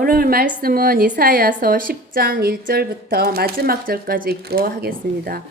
오늘 말씀은 이사야서 10장 1절부터 마지막 절까지 읽고 하겠습니다.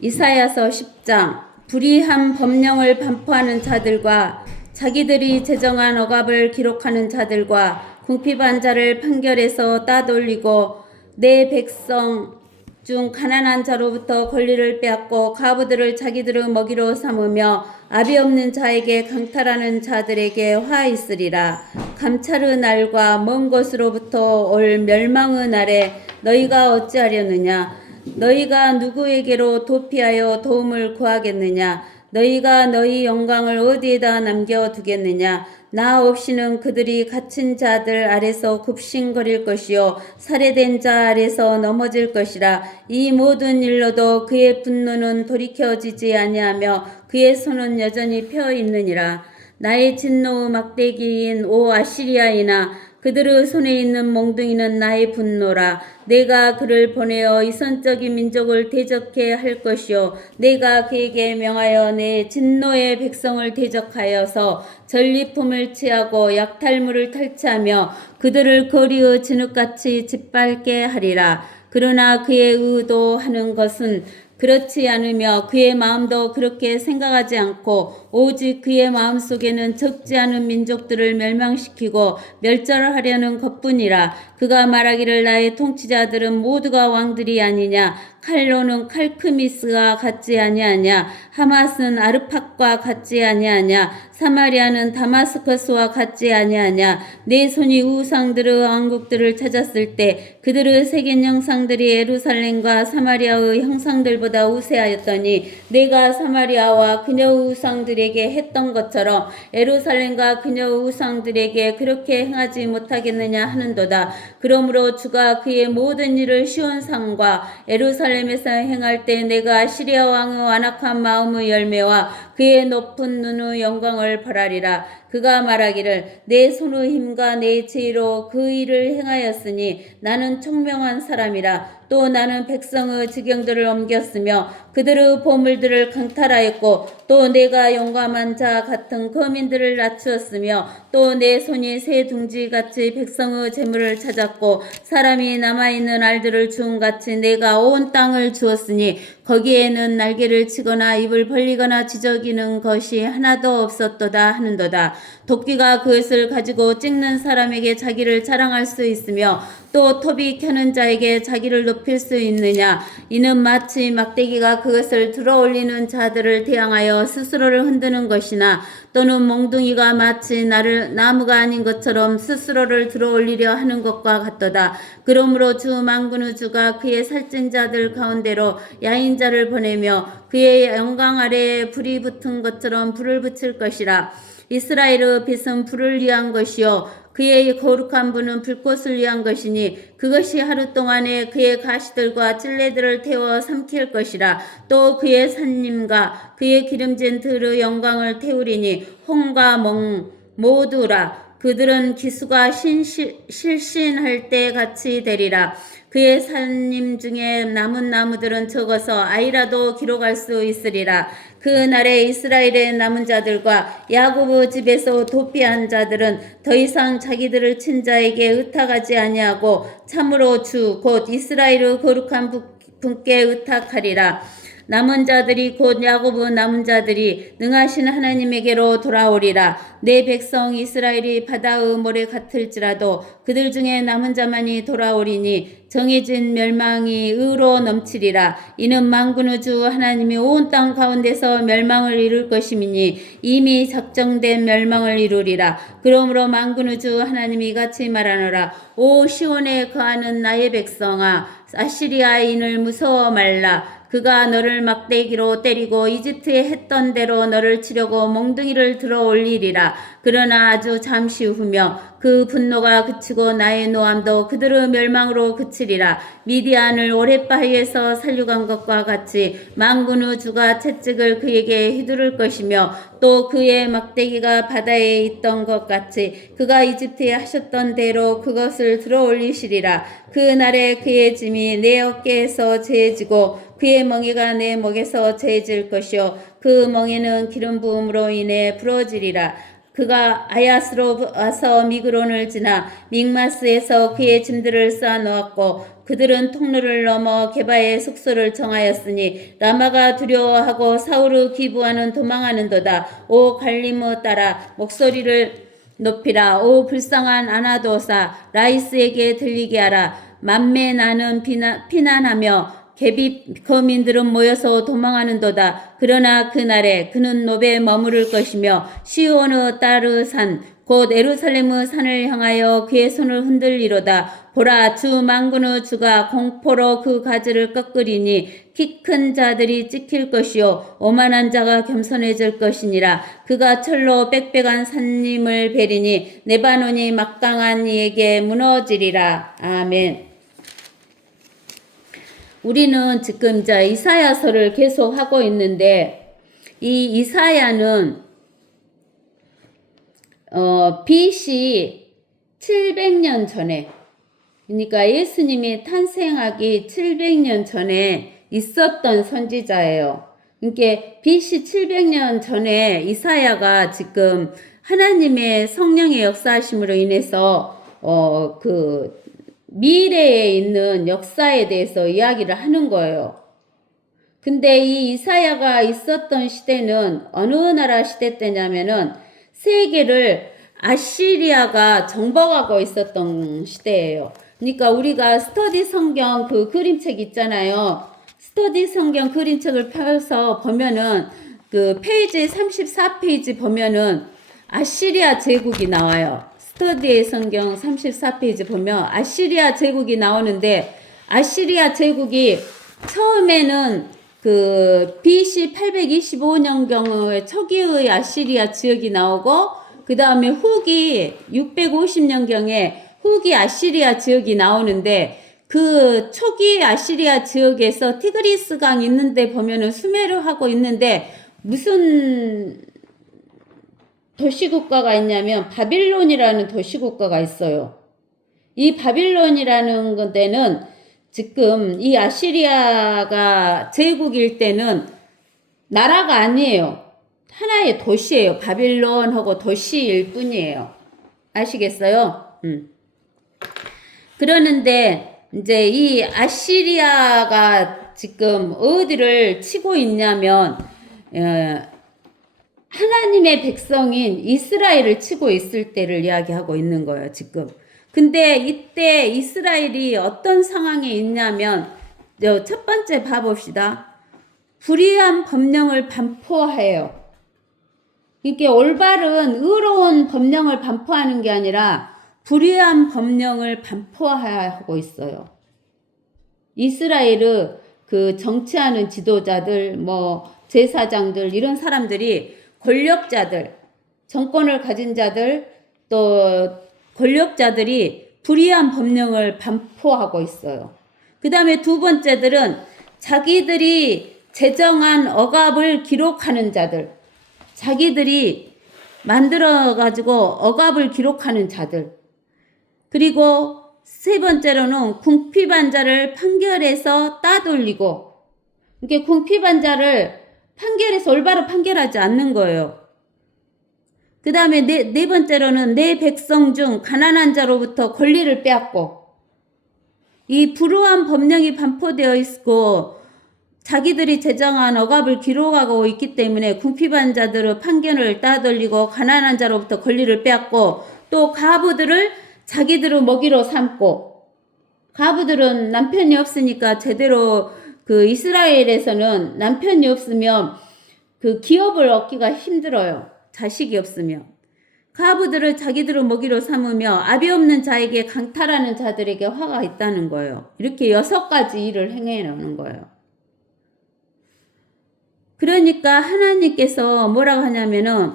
이사야서 10장. 불의한 법령을 반포하는 자들과 자기들이 제정한 억압을 기록하는 자들과 궁핍한 자를 판결해서 따돌리고 내 백성 중 가난한 자로부터 권리를 빼앗고 과부들을 자기들의 먹이로 삼으며 아비 없는 자에게 강탈하는 자들에게 화 있으리라. 감찰의 날과 먼 곳으로부터 올 멸망의 날에 너희가 어찌하려느냐? 너희가 누구에게로 도피하여 도움을 구하겠느냐? 너희가 너희 영광을 어디에다 남겨두겠느냐? 나 없이는 그들이 갇힌 자들 아래서 굽신거릴 것이요 살해된 자 아래서 넘어질 것이라. 이 모든 일로도 그의 분노는 돌이켜지지 아니하며 그의 손은 여전히 펴 있느니라. 나의 진노의 막대기인 오 아시리아이나 그들의 손에 있는 몽둥이는 나의 분노라. 내가 그를 보내어 이선적인 민족을 대적해 할 것이요 내가 그에게 명하여 내 진노의 백성을 대적하여서 전리품을 취하고 약탈물을 탈취하며 그들을 거리의 진흙같이 짓밟게 하리라. 그러나 그의 의도하는 것은 그렇지 않으며 그의 마음도 그렇게 생각하지 않고 오직 그의 마음속에는 적지 않은 민족들을 멸망시키고 멸절하려는 것뿐이라. 그가 말하기를 나의 통치자들은 모두가 왕들이 아니냐? 칼로는 칼크미스와 같지 아니하냐? 하맛은 아르팍과 같지 아니하냐? 사마리아는 다마스커스와 같지 아니하냐? 내 손이 우상들의 왕국들을 찾았을 때 그들의 새긴 형상들이 예루살렘과 사마리아의 형상들보다 우세하였더니 내가 사마리아와 그녀의 우상들에게 했던 것처럼 예루살렘과 그녀의 우상들에게 그렇게 행하지 못하겠느냐 하는도다. 그러므로 주가 그의 모든 일을 시온산과 예루살렘에서 행할 때 내가 시리아 왕의 완악한 마음의 열매와 그의 높은 눈의 영광을 벌하리라. 그가 말하기를 내 손의 힘과 내 지혜로 그 일을 행하였으니 나는 총명한 사람이라. 또 나는 백성의 지경들을 옮겼으며 그들의 보물들을 강탈하였고 또 내가 용감한 자 같은 거민들을 낮추었으며 또 내 손이 새 둥지같이 백성의 재물을 찾았고 사람이 남아있는 알들을 주음같이 내가 온 땅을 주었으니 거기에는 날개를 치거나 입을 벌리거나 지저귀는 것이 하나도 없었도다 하는도다. 도끼가 그것을 가지고 찍는 사람에게 자기를 자랑할 수 있으며 또 톱이 켜는 자에게 자기를 높일 수 있느냐? 이는 마치 막대기가 그것을 들어올리는 자들을 대항하여 스스로를 흔드는 것이나 또는 몽둥이가 마치 나무가 아닌 것처럼 스스로를 들어올리려 하는 것과 같도다. 그러므로 주 만군의 주가 그의 살찐 자들 가운데로 야인자를 보내며 그의 영광 아래에 불이 붙은 것처럼 불을 붙일 것이라. 이스라엘의 빛은 불을 위한 것이요 그의 거룩한 분은 불꽃을 위한 것이니 그것이 하루 동안에 그의 가시들과 찔레들을 태워 삼킬 것이라. 또 그의 산림과 그의 기름진 들의 영광을 태우리니 홍과 멍 모두라. 그들은 기수가 실신할 때 같이 되리라. 그의 산림 중에 남은 나무들은 적어서 아이라도 기록할 수 있으리라. 그 날에 이스라엘의 남은 자들과 야곱의 집에서 도피한 자들은 더 이상 자기들을 친 자에게 의탁하지 아니하고 참으로 주 곧 이스라엘의 거룩한 분께 의탁하리라. 남은 자들이 곧 야곱의 남은 자들이 능하신 하나님에게로 돌아오리라. 내 백성 이스라엘이 바다의 모래 같을지라도 그들 중에 남은 자만이 돌아오리니 정해진 멸망이 의로 넘치리라. 이는 만군의 주 하나님이 온 땅 가운데서 멸망을 이룰 것임이니 이미 작정된 멸망을 이루리라. 그러므로 만군의 주 하나님이 이같이 말하노라. 오 시온에 거하는 나의 백성아, 아시리아인을 무서워 말라. 그가 너를 막대기로 때리고 이집트에 했던 대로 너를 치려고 몽둥이를 들어 올리리라. 그러나 아주 잠시 후며 그 분노가 그치고 나의 노함도 그들의 멸망으로 그치리라. 미디안을 오랫바위에서 살려간 것과 같이 만군의 주가 채찍을 그에게 휘두를 것이며 또 그의 막대기가 바다에 있던 것 같이 그가 이집트에 하셨던 대로 그것을 들어 올리시리라. 그 날에 그의 짐이 내 어깨에서 재지고 그의 멍에가 내 목에서 재질 것이요 그 멍에는 기름 부음으로 인해 부러지리라. 그가 아야스로 와서 미그론을 지나 믹마스에서 그의 짐들을 쌓아 놓았고 그들은 통로를 넘어 게바의 숙소를 정하였으니 라마가 두려워하고 사울을 기부하는 도망하는도다. 오 갈림을 따라 목소리를 높이라. 오 불쌍한 아나도사 라이스에게 들리게 하라. 만매 나는 피난하며 개비 거민들은 모여서 도망하는도다. 그러나 그날에 그는 노베에 머무를 것이며 시온의 따르산 곧 예루살렘의 산을 향하여 그의 손을 흔들리로다. 보라 주 만군의 주가 공포로 그 가지를 꺾으리니 키 큰 자들이 찍힐 것이요 오만한 자가 겸손해질 것이니라. 그가 철로 빽빽한 산림을 베리니 레바논이 막강한 이에게 무너지리라. 아멘. 우리는 지금 이제 이사야서를 계속 하고 있는데 이 이사야는 BC 700년 전에, 그러니까 예수님이 탄생하기 700년 전에 있었던 선지자예요. 그러니까 BC 700년 전에 이사야가 지금 하나님의 성령의 역사하심으로 인해서 그 미래에 있는 역사에 대해서 이야기를 하는 거예요. 근데 이 이사야가 있었던 시대는 어느 나라 시대 때냐면은 세계를 아시리아가 정복하고 있었던 시대예요. 그러니까 우리가 스터디 성경 그 그림책 있잖아요. 스터디 성경 그림책을 펴서 보면은 그 페이지 34페이지 보면은 아시리아 제국이 나와요. 스터디의 성경 34페이지 보면 아시리아 제국이 나오는데 아시리아 제국이 처음에는 그 BC 825년경의 초기의 아시리아 지역이 나오고 그 다음에 후기 650년경에 후기 아시리아 지역이 나오는데 그 초기 아시리아 지역에서 티그리스 강 있는데 보면은 수메르하고 있는데 무슨 도시국가가 있냐면 바빌론이라는 도시국가가 있어요. 이 바빌론이라는 데는 지금 이 아시리아가 제국일 때는 나라가 아니에요. 하나의 도시예요. 바빌론하고 도시일 뿐이에요. 아시겠어요? 그러는데 이제 이 아시리아가 지금 어디를 치고 있냐면 하나님의 백성인 이스라엘을 치고 있을 때를 이야기하고 있는 거예요, 지금. 근데 이때 이스라엘이 어떤 상황에 있냐면, 첫 번째 봐봅시다. 불의한 법령을 반포해요. 이게 올바른 의로운 법령을 반포하는 게 아니라 불의한 법령을 반포하고 있어요. 이스라엘의 그 정치하는 지도자들, 뭐 제사장들 이런 사람들이 권력자들, 정권을 가진 자들, 또 권력자들이 불의한 법령을 반포하고 있어요. 그 다음에 두 번째들은 자기들이 제정한 억압을 기록하는 자들, 자기들이 만들어가지고 억압을 기록하는 자들, 그리고 세 번째로는 궁핍한 자를 판결해서 따돌리고, 이게 궁핍한 자를 판결해서 올바로 판결하지 않는 거예요. 그 다음에 네 번째로는 내 백성 중 가난한 자로부터 권리를 빼앗고, 이 불우한 법령이 반포되어 있고 자기들이 제정한 억압을 기록하고 있기 때문에 궁핍한 자들의 판결을 따돌리고 가난한 자로부터 권리를 빼앗고, 또 가부들을 자기들의 먹이로 삼고, 가부들은 남편이 없으니까 제대로 그 이스라엘에서는 남편이 없으면 그 기업을 얻기가 힘들어요. 자식이 없으면. 가부들을 자기들의 먹이로 삼으며 아비 없는 자에게 강탈하는 자들에게 화가 있다는 거예요. 이렇게 6가지 일을 행해 놓는 거예요. 그러니까 하나님께서 뭐라고 하냐면은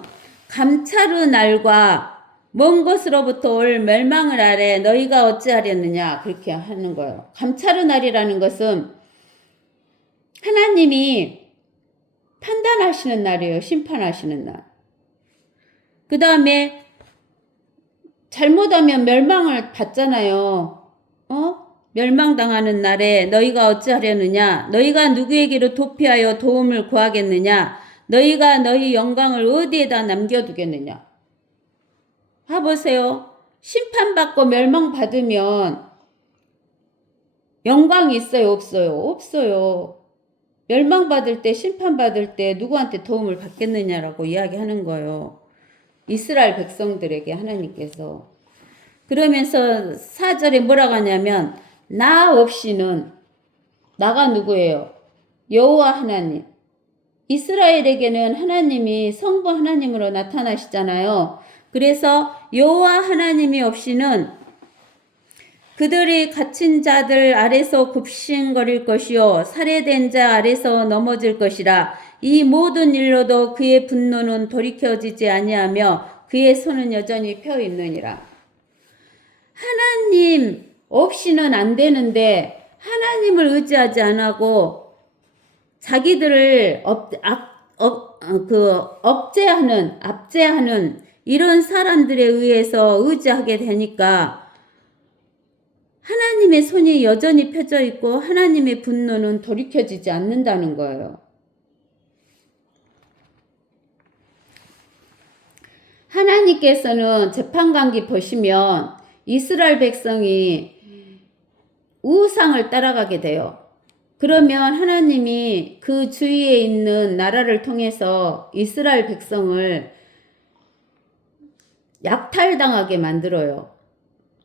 감찰의 날과 먼 곳으로부터 올 멸망을 아래 너희가 어찌하렸느냐, 그렇게 하는 거예요. 감찰의 날이라는 것은 하나님이 판단하시는 날이에요. 심판하시는 날. 그 다음에 잘못하면 멸망을 받잖아요. 멸망당하는 날에 너희가 어찌하려느냐, 너희가 누구에게로 도피하여 도움을 구하겠느냐, 너희가 너희 영광을 어디에다 남겨두겠느냐. 봐보세요. 심판받고 멸망받으면 영광이 있어요, 없어요? 없어요. 멸망받을 때, 심판받을 때 누구한테 도움을 받겠느냐라고 이야기하는 거예요. 이스라엘 백성들에게 하나님께서. 그러면서 4절에 뭐라고 하냐면 나 없이는, 나가 누구예요? 여호와 하나님. 이스라엘에게는 하나님이 성부 하나님으로 나타나시잖아요. 그래서 여호와 하나님이 없이는 그들이 갇힌 자들 아래서 굽신거릴 것이요 살해된 자 아래서 넘어질 것이라. 이 모든 일로도 그의 분노는 돌이켜지지 아니하며 그의 손은 여전히 펴 있느니라. 하나님 없이는 안 되는데 하나님을 의지하지 않고 자기들을 압제하는 이런 사람들에 의해서 의지하게 되니까 하나님의 손이 여전히 펴져 있고 하나님의 분노는 돌이켜지지 않는다는 거예요. 하나님께서는 재판관기 보시면 이스라엘 백성이 우상을 따라가게 돼요. 그러면 하나님이 그 주위에 있는 나라를 통해서 이스라엘 백성을 약탈당하게 만들어요.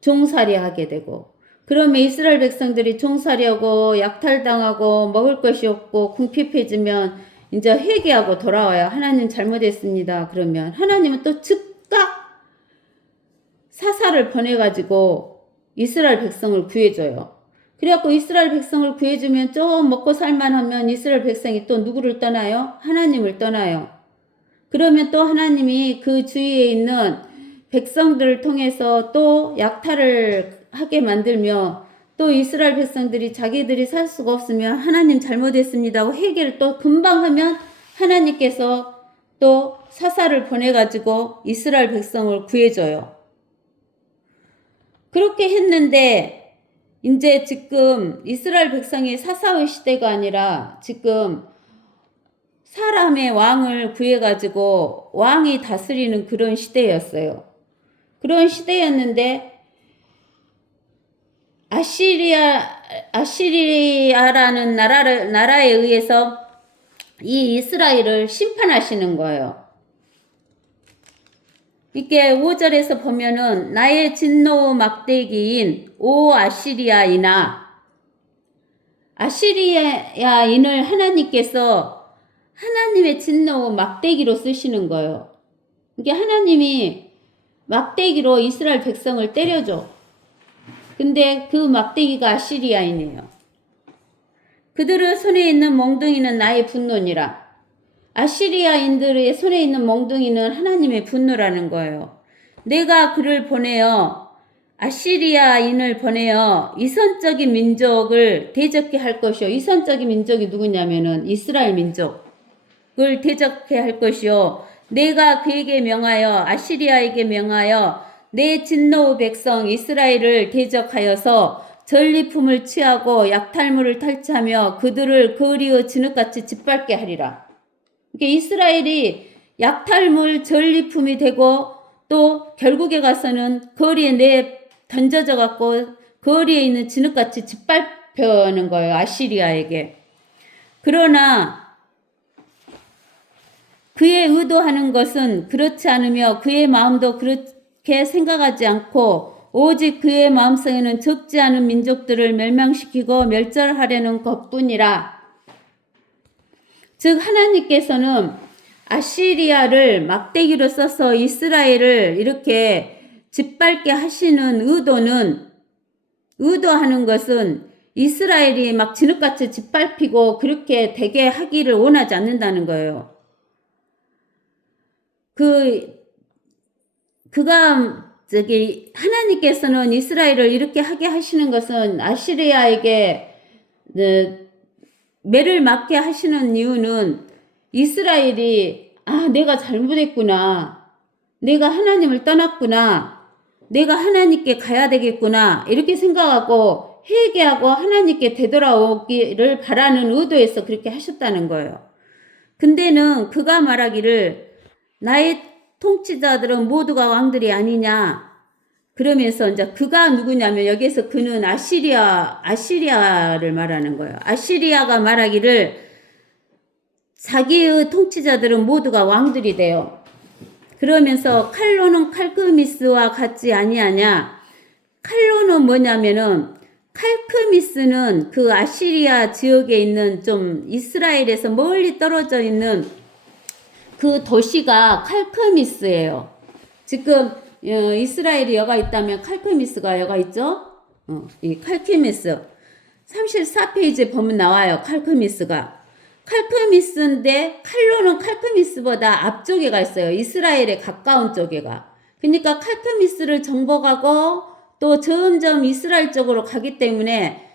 종살이하게 되고. 그러면 이스라엘 백성들이 종살이하고 약탈당하고 먹을 것이 없고 궁핍해지면 이제 회개하고 돌아와요. 하나님 잘못했습니다. 그러면 하나님은 또 즉각 사사를 보내가지고 이스라엘 백성을 구해줘요. 그래갖고 이스라엘 백성을 구해주면 좀 먹고 살만하면 이스라엘 백성이 또 누구를 떠나요? 하나님을 떠나요. 그러면 또 하나님이 그 주위에 있는 백성들을 통해서 또 약탈을 하게 만들며 또 이스라엘 백성들이 자기들이 살 수가 없으면 하나님 잘못했습니다 하고 회개를 또 금방 하면 하나님께서 또 사사를 보내가지고 이스라엘 백성을 구해줘요. 그렇게 했는데 이제 지금 이스라엘 백성이 사사의 시대가 아니라 지금 사람의 왕을 구해가지고 왕이 다스리는 그런 시대였어요. 그런 시대였는데 아시리아라는 나라에 의해서 이 이스라엘을 심판하시는 거예요. 이게 5절에서 보면은 나의 진노 막대기인 오 아시리아인아, 아시리아인을 하나님께서 하나님의 진노 막대기로 쓰시는 거예요. 이게 하나님이 막대기로 이스라엘 백성을 때려줘. 근데 그 막대기가 아시리아인이에요. 그들의 손에 있는 몽둥이는 나의 분노니라. 아시리아인들의 손에 있는 몽둥이는 하나님의 분노라는 거예요. 내가 그를 보내어 아시리아인을 보내어 이선적인 민족을 대적케 할 것이요. 이선적인 민족이 누구냐면은 이스라엘 민족을 대적케 할 것이요. 내가 그에게 명하여 아시리아에게 명하여 내 진노의 백성 이스라엘을 대적하여서 전리품을 취하고 약탈물을 탈취하며 그들을 거리의 진흙같이 짓밟게 하리라. 그러니까 이스라엘이 약탈물 전리품이 되고 또 결국에 가서는 거리에 내 던져져 갖고 거리에 있는 진흙같이 짓밟혀는 거예요. 아시리아에게. 그러나 그의 의도하는 것은 그렇지 않으며 그의 마음도 그렇게 생각하지 않고 오직 그의 마음속에는 적지 않은 민족들을 멸망시키고 멸절하려는 것뿐이라. 즉 하나님께서는 아시리아를 막대기로 써서 이스라엘을 이렇게 짓밟게 하시는 의도하는 것은 이스라엘이 막 진흙같이 짓밟히고 그렇게 되게 하기를 원하지 않는다는 거예요. 하나님께서는 이스라엘을 이렇게 하게 하시는 것은 아시리아에게 매를 맞게 하시는 이유는 이스라엘이 내가 잘못했구나. 내가 하나님을 떠났구나. 내가 하나님께 가야 되겠구나. 이렇게 생각하고 회개하고 하나님께 되돌아오기를 바라는 의도에서 그렇게 하셨다는 거예요. 근데는 그가 말하기를 나의 통치자들은 모두가 왕들이 아니냐. 그러면서 이제 그가 누구냐면 여기서 그는 아시리아를 말하는 거예요. 아시리아가 말하기를 자기의 통치자들은 모두가 왕들이 돼요. 그러면서 칼로는 칼크미스와 같지 아니하냐. 칼로는 뭐냐면은 칼크미스는 그 아시리아 지역에 있는 좀 이스라엘에서 멀리 떨어져 있는 그 도시가 칼크미스예요. 지금 이스라엘이 여가 있다면 칼크미스가 여가 있죠? 이 칼크미스 34페이지에 보면 나와요. 칼크미스가. 칼크미스인데 칼로는 칼크미스보다 앞쪽에가 있어요. 이스라엘에 가까운 쪽에가. 그러니까 칼크미스를 정복하고 또 점점 이스라엘 쪽으로 가기 때문에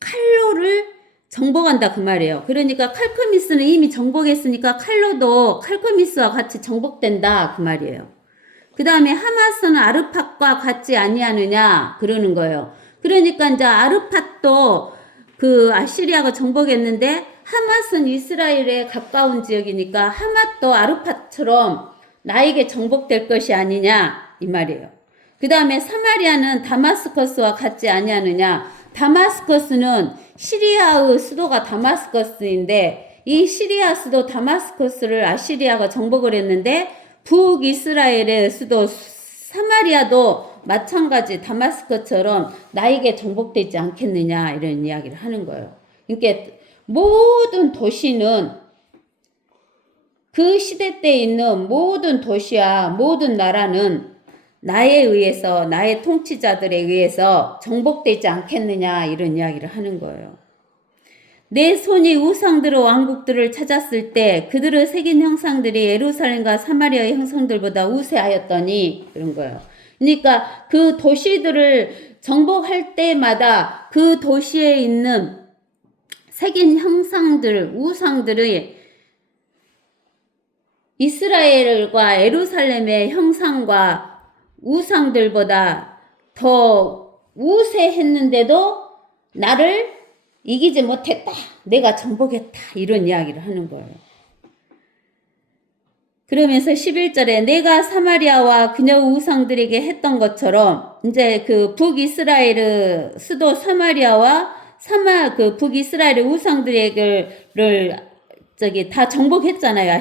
칼로를 정복한다 그 말이에요. 그러니까 칼크미스는 이미 정복했으니까 칼로도 칼크미스와 같이 정복된다 그 말이에요. 그 다음에 하마스는 아르팟과 같지 아니하느냐 그러는 거예요. 그러니까 이제 아르팟도 그 아시리아가 정복했는데 하맛은 이스라엘에 가까운 지역이니까 하맛도 아르팟처럼 나에게 정복될 것이 아니냐 이 말이에요. 그 다음에 사마리아는 다마스커스와 같지 아니하느냐. 다마스커스는 시리아의 수도가 다마스커스인데 이 시리아 수도 다마스커스를 아시리아가 정복을 했는데 북이스라엘의 수도 사마리아도 마찬가지 다마스커스처럼 나에게 정복되지 않겠느냐 이런 이야기를 하는 거예요. 그러니까 모든 도시는 그 시대 때 있는 모든 도시와 모든 나라는 나에 의해서 나의 통치자들에 의해서 정복되지 않겠느냐 이런 이야기를 하는 거예요. 내 손이 우상들의 왕국들을 찾았을 때 그들의 새긴 형상들이 예루살렘과 사마리아의 형상들보다 우세하였더니 그런 거예요. 그러니까 그 도시들을 정복할 때마다 그 도시에 있는 새긴 형상들, 우상들의 이스라엘과 예루살렘의 형상과 우상들보다 더 우세했는데도 나를 이기지 못했다. 내가 정복했다. 이런 이야기를 하는 거예요. 그러면서 11절에 내가 사마리아와 그녀 우상들에게 했던 것처럼 이제 그 북이스라엘의 수도 사마리아와 그 북이스라엘의 우상들에게를 다 정복했잖아요.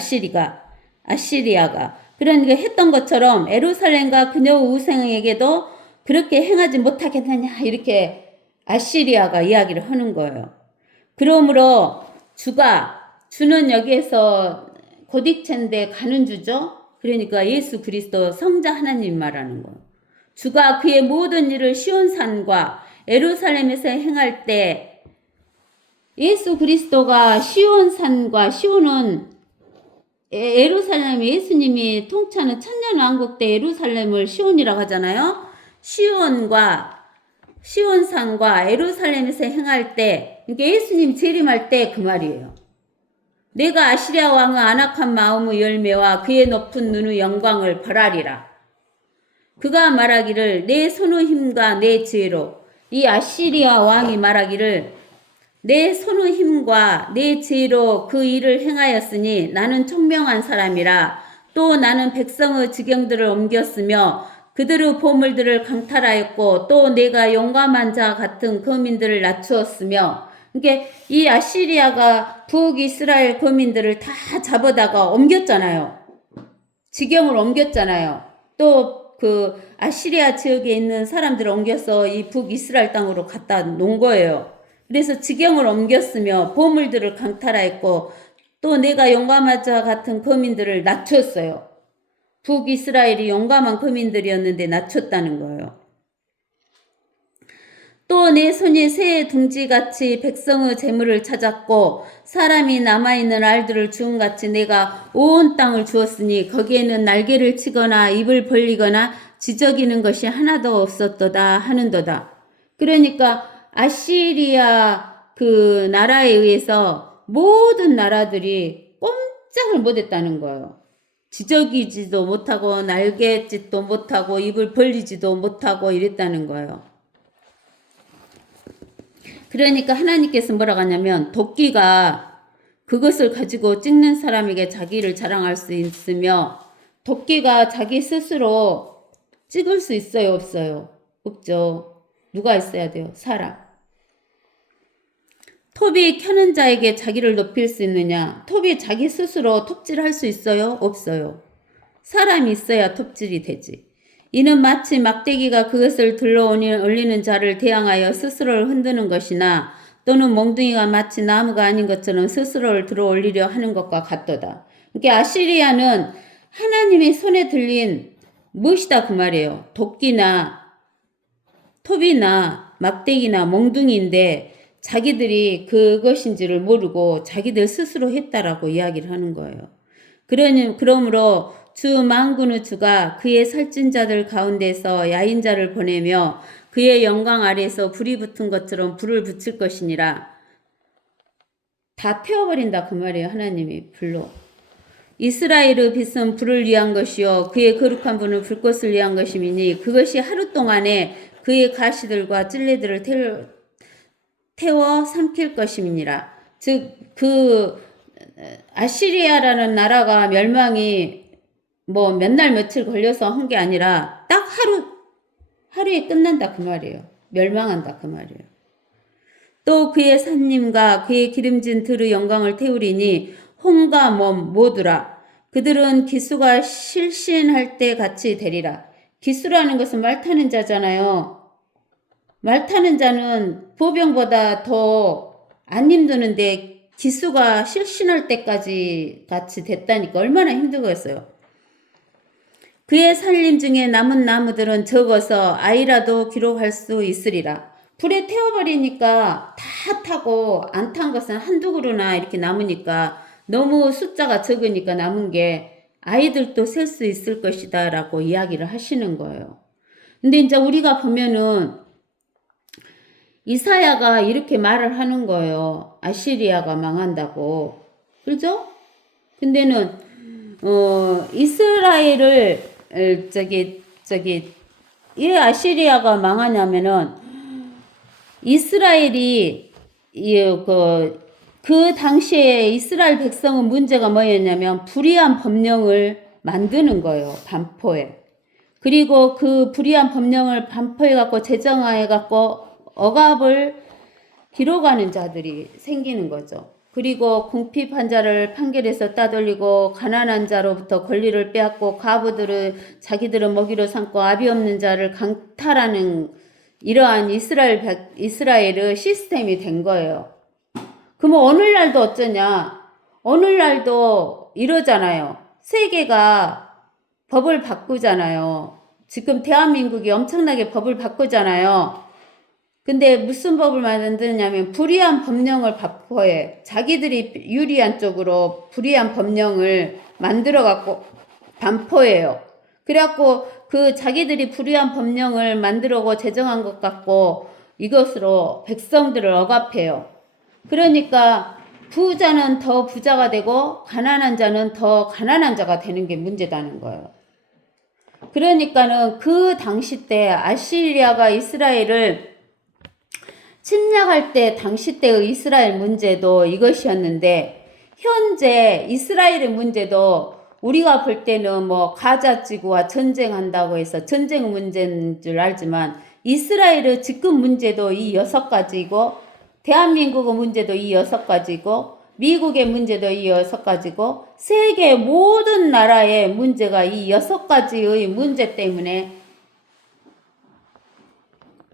아시리아가. 그러니까 했던 것처럼 예루살렘과 그녀 우상에게도 그렇게 행하지 못하겠느냐 이렇게 아시리아가 이야기를 하는 거예요. 그러므로 주는 여기에서 고딕체인데 가는 주죠. 그러니까 예수 그리스도 성자 하나님 말하는 거예요. 주가 그의 모든 일을 시온산과 예루살렘에서 행할 때 예수 그리스도가 시온산과 시온은 예루살렘 예수님이 통치하는 천년왕국 때 예루살렘을 시온이라고 하잖아요. 시온산과 예루살렘에서 행할 때 그러니까 예수님 재림할 때 그 말이에요. 내가 아시리아 왕의 안악한 마음의 열매와 그의 높은 눈의 영광을 벌하리라. 그가 말하기를 내 손의 힘과 내 지혜로 이 아시리아 왕이 말하기를 내 손의 힘과 내 지혜로 그 일을 행하였으니 나는 총명한 사람이라. 또 나는 백성의 지경들을 옮겼으며 그들의 보물들을 강탈하였고 또 내가 용감한 자 같은 거민들을 낮추었으며 그러니까 이 아시리아가 북이스라엘 거민들을 다 잡아다가 옮겼잖아요. 지경을 옮겼잖아요. 또 그 아시리아 지역에 있는 사람들을 옮겨서 이 북이스라엘 땅으로 갖다 놓은 거예요. 그래서 지경을 옮겼으며 보물들을 강탈하였고 또 내가 용감한 자 같은 거민들을 낮췄어요. 북이스라엘이 용감한 거민들이었는데 낮췄다는 거예요. 또 내 손이 새의 둥지같이 백성의 재물을 찾았고 사람이 남아있는 알들을 주음같이 내가 온 땅을 주었으니 거기에는 날개를 치거나 입을 벌리거나 지저귀는 것이 하나도 없었도다 하는도다. 그러니까 아시리아 그 나라에 의해서 모든 나라들이 꼼짝을 못했다는 거예요. 지저귀지도 못하고 날개짓도 못하고 입을 벌리지도 못하고 이랬다는 거예요. 그러니까 하나님께서 뭐라고 하냐면 도끼가 그것을 가지고 찍는 사람에게 자기를 자랑할 수 있으며 도끼가 자기 스스로 찍을 수 있어요, 없어요? 없죠. 누가 있어야 돼요? 사람. 톱이 켜는 자에게 자기를 높일 수 있느냐? 톱이 자기 스스로 톱질할 수 있어요? 없어요. 사람이 있어야 톱질이 되지. 이는 마치 막대기가 그것을 들러 올리는 자를 대항하여 스스로를 흔드는 것이나 또는 몽둥이가 마치 나무가 아닌 것처럼 스스로를 들어 올리려 하는 것과 같도다. 그러니까 아시리아는 하나님이 손에 들린 무엇이다 그 말이에요. 도끼나 톱이나 막대기나 몽둥이인데 자기들이 그것인지를 모르고 자기들 스스로 했다라고 이야기를 하는 거예요. 그러므로 주 만군의 주가 그의 살찐 자들 가운데서 야인자를 보내며 그의 영광 아래에서 불이 붙은 것처럼 불을 붙일 것이니라. 다 태워버린다 그 말이에요. 하나님이 불로. 이스라엘의 빛은 불을 위한 것이요 그의 거룩한 분은 불꽃을 위한 것이니 그것이 하루 동안에 그의 가시들과 찔레들을 태워 삼킬 것임이니라. 즉 그 아시리아라는 나라가 멸망이 뭐 몇 날 며칠 걸려서 한 게 아니라 딱 하루에 끝난다 그 말이에요. 멸망한다 그 말이에요. 또 그의 산림과 그의 기름진 들의 영광을 태우리니 홍과 몸 모두라. 그들은 기수가 실신할 때 같이 되리라. 기수라는 것은 말 타는 자잖아요. 말 타는 자는 보병보다 더 안 힘드는데 기수가 실신할 때까지 같이 됐다니까 얼마나 힘들겠어요. 그의 살림 중에 남은 나무들은 적어서 아이라도 기록할 수 있으리라. 불에 태워버리니까 다 타고 안 탄 것은 한두 그루나 이렇게 남으니까 너무 숫자가 적으니까 남은 게 아이들도 셀 수 있을 것이다 라고 이야기를 하시는 거예요. 근데 이제 우리가 보면은 이사야가 이렇게 말을 하는 거예요. 아시리아가 망한다고. 그죠? 근데는 이스라엘을 왜 아시리아가 망하냐면은 이스라엘이 그 당시에 이스라엘 백성은 문제가 뭐였냐면 불의한 법령을 만드는 거예요. 반포에. 그리고 그 불의한 법령을 반포해갖고 제정해갖고 억압을 기록하는 자들이 생기는 거죠. 그리고 궁핍한 자를 판결해서 따돌리고 가난한 자로부터 권리를 빼앗고 과부들을 자기들은 먹이로 삼고 압이 없는 자를 강탈하는 이러한 이스라엘의 시스템이 된 거예요. 그러면 오늘날도 어쩌냐? 오늘날도 이러잖아요. 세계가 법을 바꾸잖아요. 지금 대한민국이 엄청나게 법을 바꾸잖아요. 근데 무슨 법을 만드냐면 불의한 법령을 반포해. 자기들이 유리한 쪽으로 불의한 법령을 만들어갖고 반포해요. 그래갖고 그 자기들이 불의한 법령을 만들어고 제정한 것 같고 이것으로 백성들을 억압해요. 그러니까 부자는 더 부자가 되고 가난한 자는 더 가난한 자가 되는 게 문제다는 거예요. 그러니까는 그 당시 때 아시리아가 이스라엘을 침략할 때 당시 때의 이스라엘 문제도 이것이었는데 현재 이스라엘의 문제도 우리가 볼 때는 뭐 가자 지구와 전쟁한다고 해서 전쟁 문제인 줄 알지만 이스라엘의 지금 문제도 이 6가지고 대한민국의 문제도 이 6가지고 미국의 문제도 이 6가지고 세계 모든 나라의 문제가 이 6가지의 문제 때문에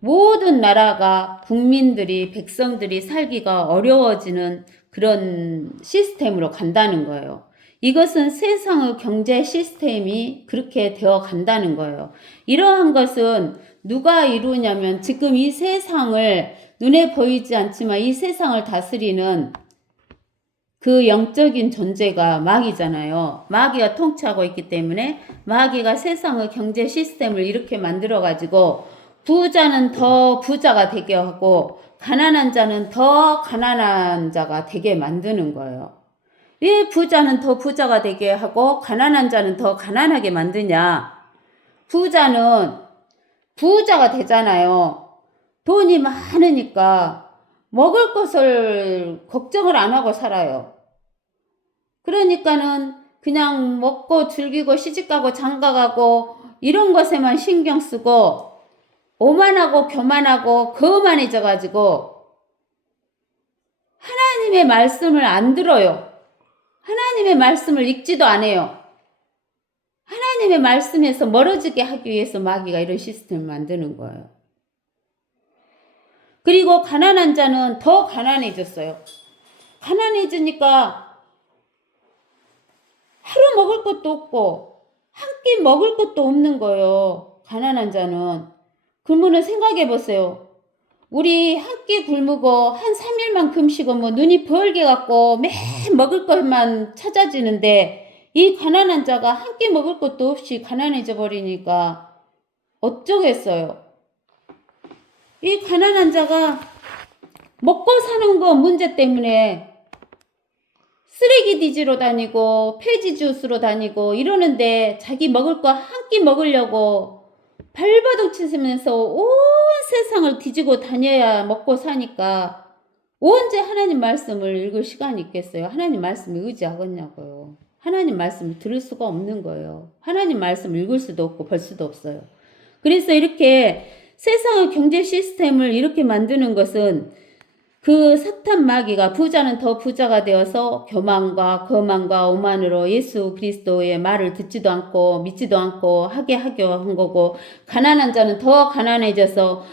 모든 나라가 국민들이 백성들이 살기가 어려워지는 그런 시스템으로 간다는 거예요. 이것은 세상의 경제 시스템이 그렇게 되어 간다는 거예요. 이러한 것은 누가 이루냐면 지금 이 세상을 눈에 보이지 않지만 이 세상을 다스리는 그 영적인 존재가 마귀잖아요. 마귀가 통치하고 있기 때문에 마귀가 세상의 경제 시스템을 이렇게 만들어 가지고 부자는 더 부자가 되게 하고 가난한 자는 더 가난한 자가 되게 만드는 거예요. 왜 부자는 더 부자가 되게 하고 가난한 자는 더 가난하게 만드냐? 부자는 부자가 되잖아요. 돈이 많으니까 먹을 것을 걱정을 안 하고 살아요. 그러니까는 그냥 먹고 즐기고 시집가고 장가가고 이런 것에만 신경 쓰고 오만하고 교만하고 거만해져가지고 하나님의 말씀을 안 들어요. 하나님의 말씀을 읽지도 않아요. 하나님의 말씀에서 멀어지게 하기 위해서 마귀가 이런 시스템을 만드는 거예요. 그리고 가난한 자는 더 가난해졌어요. 가난해지니까 하루 먹을 것도 없고 한 끼 먹을 것도 없는 거예요. 가난한 자는. 그러면 생각해 보세요. 우리 한 끼 굶고 한 3일만 금식은 뭐 눈이 벌게 갖고 매일 먹을 것만 찾아지는데 이 가난한 자가 한 끼 먹을 것도 없이 가난해져 버리니까 어쩌겠어요. 이 가난한 자가 먹고 사는 거 문제 때문에 쓰레기 뒤지러 다니고 폐지 주스로 다니고 이러는데 자기 먹을 거 한 끼 먹으려고 발버둥 치면서 온 세상을 뒤지고 다녀야 먹고 사니까 언제 하나님 말씀을 읽을 시간이 있겠어요? 하나님 말씀을 의지하겠냐고요. 하나님 말씀을 들을 수가 없는 거예요. 하나님 말씀을 읽을 수도 없고 볼 수도 없어요. 그래서 이렇게 세상의 경제 시스템을 이렇게 만드는 것은 그 사탄 마귀가 부자는 더 부자가 되어서 교만과 거만과 오만으로 예수 그리스도의 말을 듣지도 않고 믿지도 않고 하게 한 거고, 가난한 자는 더 가난해져서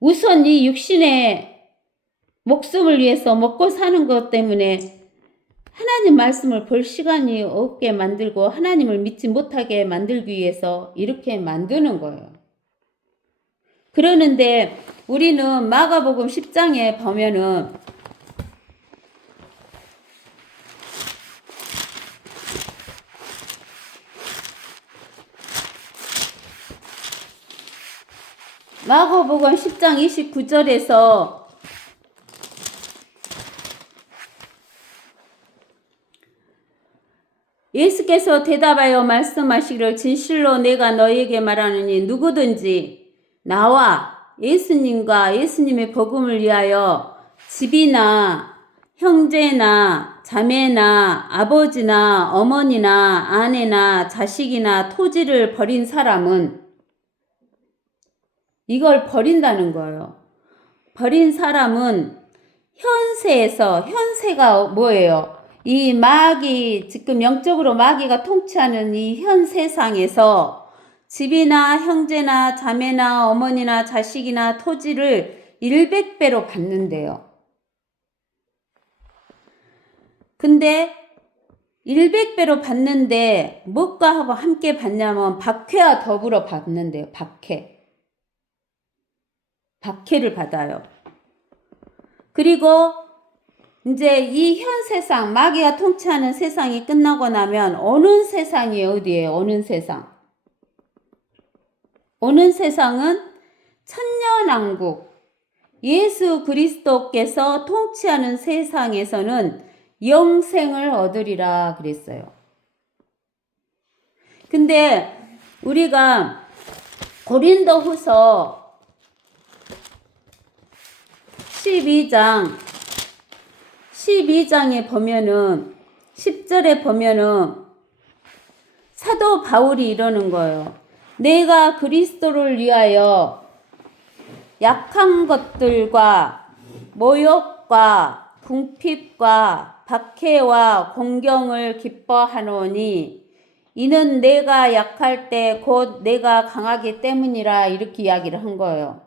우선 이 육신의 목숨을 위해서 먹고 사는 것 때문에 하나님 말씀을 볼 시간이 없게 만들고 하나님을 믿지 못하게 만들기 위해서 이렇게 만드는 거예요. 그러는데 우리는 마가복음 10장에 보면은 마가복음 10장 29절에서 예수께서 대답하여 말씀하시기를 진실로 내가 너희에게 말하노니 누구든지 나와 예수님과 예수님의 복음을 위하여 집이나 형제나 자매나 아버지나 어머니나 아내나 자식이나 토지를 버린 사람은 이걸 버린다는 거예요. 버린 사람은 현세가 뭐예요? 이 마귀, 지금 영적으로 마귀가 통치하는 이 현 세상에서 집이나 형제나 자매나 어머니나 자식이나 토지를 100배로 받는데요. 근데 100배로 받는데 무엇과 함께 받냐면 박해와 더불어 받는데요. 박해를 받아요. 그리고 이제 이 현 세상, 마귀가 통치하는 세상이 끝나고 나면 오는 세상이 어디예요? 오는 세상. 오는 세상은 천년왕국, 예수 그리스도께서 통치하는 세상에서는 영생을 얻으리라 그랬어요. 근데 우리가 고린도후서 12장에 보면은 10절에 보면은 사도 바울이 이러는 거예요. 내가 그리스도를 위하여 약한 것들과 모욕과 궁핍과 박해와 공경을 기뻐하노니 이는 내가 약할 때 곧 내가 강하기 때문이라 이렇게 이야기를 한 거예요.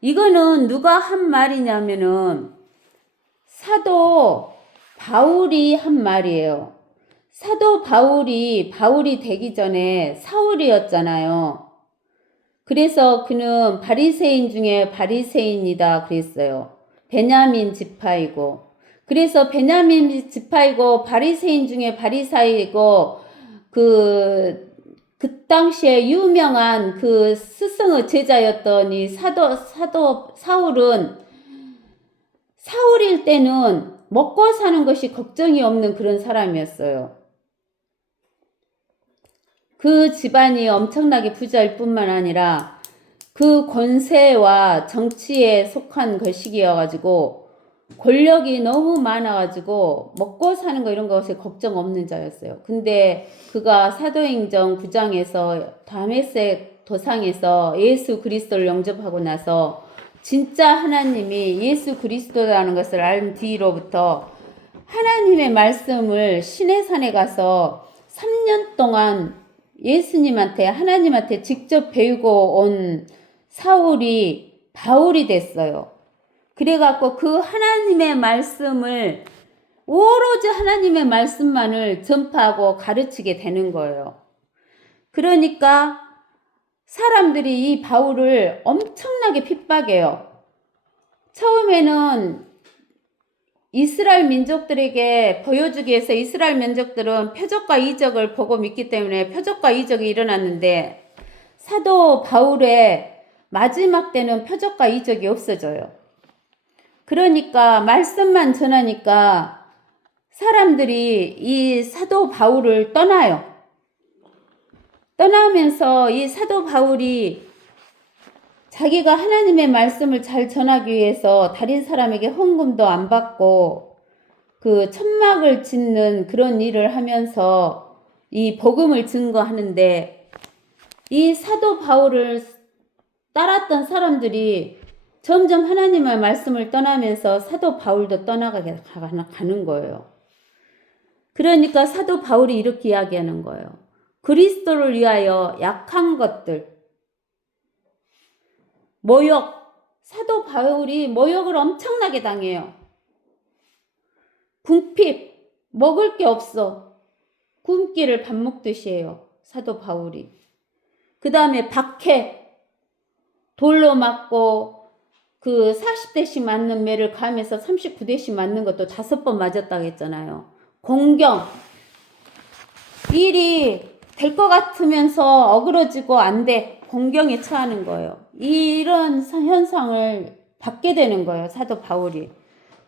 이거는 누가 한 말이냐면은 사도 바울이 한 말이에요. 사도 바울이 되기 전에 사울이었잖아요. 그래서 그는 바리새인 중에 바리새인이다 그랬어요. 베냐민 지파이고. 그래서 베냐민 지파이고 바리새인 중에 바리사이고 그 당시에 유명한 그 스승의 제자였던 이 사도 사울일 때는 먹고 사는 것이 걱정이 없는 그런 사람이었어요. 그 집안이 엄청나게 부자일 뿐만 아니라 그 권세와 정치에 속한 것이기여가지고 권력이 너무 많아가지고 먹고 사는 거 이런 것에 걱정 없는 자였어요. 근데 그가 사도행전 9장에서 다메섹 도상에서 예수 그리스도를 영접하고 나서 진짜 하나님이 예수 그리스도라는 것을 알 뒤로부터 하나님의 말씀을 시내산에 가서 3년 동안 예수님한테 하나님한테 직접 배우고 온 사울이 바울이 됐어요. 그래갖고 그 하나님의 말씀을 오로지 하나님의 말씀만을 전파하고 가르치게 되는 거예요. 그러니까 사람들이 이 바울을 엄청나게 핍박해요. 처음에는 이스라엘 민족들에게 보여주기 위해서 이스라엘 민족들은 표적과 이적을 보고 믿기 때문에 표적과 이적이 일어났는데 사도 바울의 마지막 때는 표적과 이적이 없어져요. 그러니까 말씀만 전하니까 사람들이 이 사도 바울을 떠나요. 떠나면서 이 사도 바울이 자기가 하나님의 말씀을 잘 전하기 위해서 다른 사람에게 헌금도 안 받고 그 천막을 짓는 그런 일을 하면서 이 복음을 증거하는데 이 사도 바울을 따랐던 사람들이 점점 하나님의 말씀을 떠나면서 사도 바울도 떠나가게 가는 거예요. 그러니까 사도 바울이 이렇게 이야기하는 거예요. 그리스도를 위하여 약한 것들, 모욕, 사도 바울이 모욕을 엄청나게 당해요. 궁핍, 먹을 게 없어. 굶기를 밥 먹듯이 해요. 사도 바울이. 그 다음에 박해, 돌로 맞고 그 40대씩 맞는 매를 감에서 39대씩 맞는 것도 5번 맞았다고 했잖아요. 공경, 일이 될 것 같으면서 어그러지고 안 돼. 공경에 처하는 거예요. 이런 현상을 받게 되는 거예요. 사도 바울이.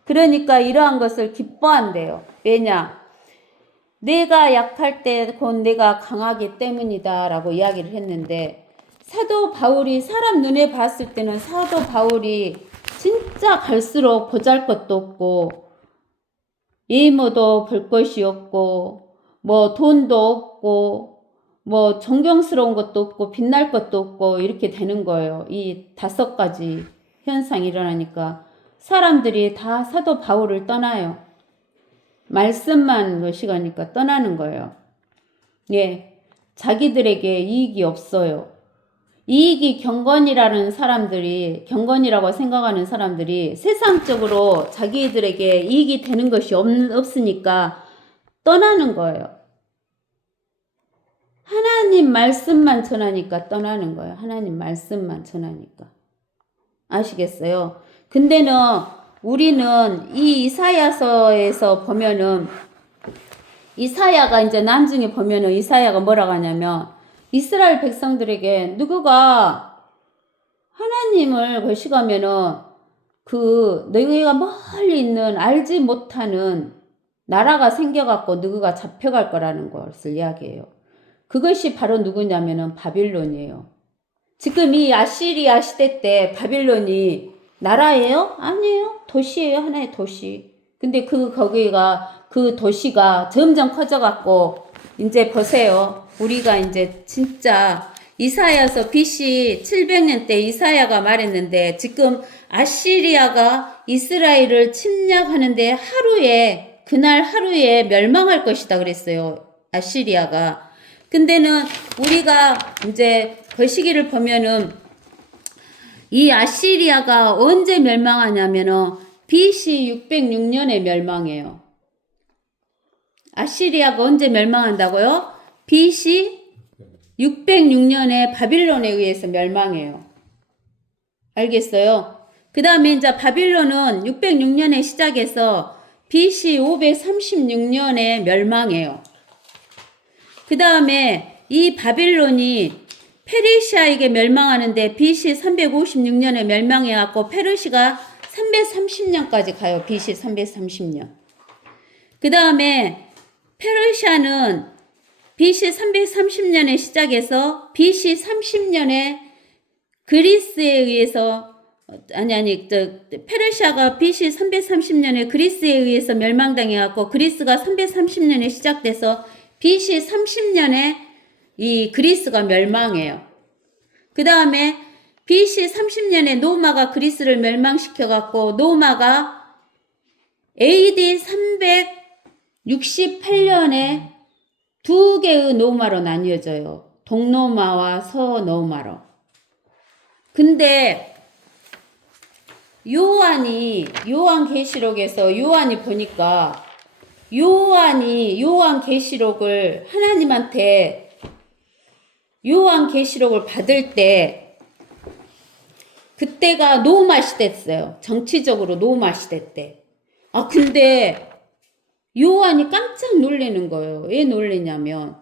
그러니까 이러한 것을 기뻐한대요. 왜냐? 내가 약할 때 곧 내가 강하기 때문이다 라고 이야기를 했는데 사도 바울이 사람 눈에 봤을 때는 사도 바울이 진짜 갈수록 보잘것도 없고 외모도 볼 것이 없고 뭐 돈도 없고 뭐 존경스러운 것도 없고 빛날 것도 없고 이렇게 되는 거예요. 이 5가지 현상이 일어나니까 사람들이 다 사도 바울을 떠나요. 말씀만 것이가니까 떠나는 거예요. 예, 자기들에게 이익이 없어요. 이익이 경건이라는 사람들이, 경건이라고 생각하는 사람들이 세상적으로 자기들에게 이익이 되는 것이 없으니까 떠나는 거예요. 하나님 말씀만 전하니까 떠나는 거예요. 하나님 말씀만 전하니까. 아시겠어요? 근데는 우리는 이 이사야서에서 보면은 이사야가 이제 나중에 보면은 이사야가 뭐라고 하냐면 이스라엘 백성들에게 누구가 하나님을 거시가면은 그 너희가 멀리 있는 알지 못하는 나라가 생겨갖고 누구가 잡혀갈 거라는 것을 이야기해요. 그것이 바로 누구냐면은 바빌론이에요. 지금 이 아시리아 시대 때 바빌론이 나라예요? 아니에요. 도시예요. 하나의 도시. 근데 거기가 그 도시가 점점 커져갖고 이제 보세요. 우리가 이제 진짜 이사야서 BC 700년 때 이사야가 말했는데 지금 아시리아가 이스라엘을 침략하는데 그날 하루에 멸망할 것이다 그랬어요. 아시리아가. 근데는 우리가 이제 그 시기를 보면은 이 아시리아가 언제 멸망하냐면은 BC 606년에 멸망해요. 아시리아가 언제 멸망한다고요? BC 606년에 바빌론에 의해서 멸망해요. 알겠어요? 그 다음에 이제 바빌론은 606년에 시작해서 BC 536년에 멸망해요. 그 다음에 이 바빌론이 페르시아에게 멸망하는데 BC 356년에 멸망해갖고 페르시가 330년까지 가요. BC 330년. 그 다음에 페르시아는 BC 330년에 시작해서 BC 30년에 그리스에 의해서 페르시아가 BC 330년에 그리스에 의해서 멸망당해갖고 그리스가 330년에 시작돼서 BC 30년에 이 그리스가 멸망해요. 그 다음에 BC 30년에 노마가 그리스를 멸망시켜갖고 노마가 AD 368년에 두 개의 노마로 나뉘어져요. 동노마와 서노마로. 근데 요한계시록에서 요한이 보니까 요한계시록을 하나님한테 요한계시록을 받을 때 그때가 노마 시대였어요. 정치적으로 노마 시대 때. 근데 요한이 깜짝 놀라는 거예요. 왜 놀라냐면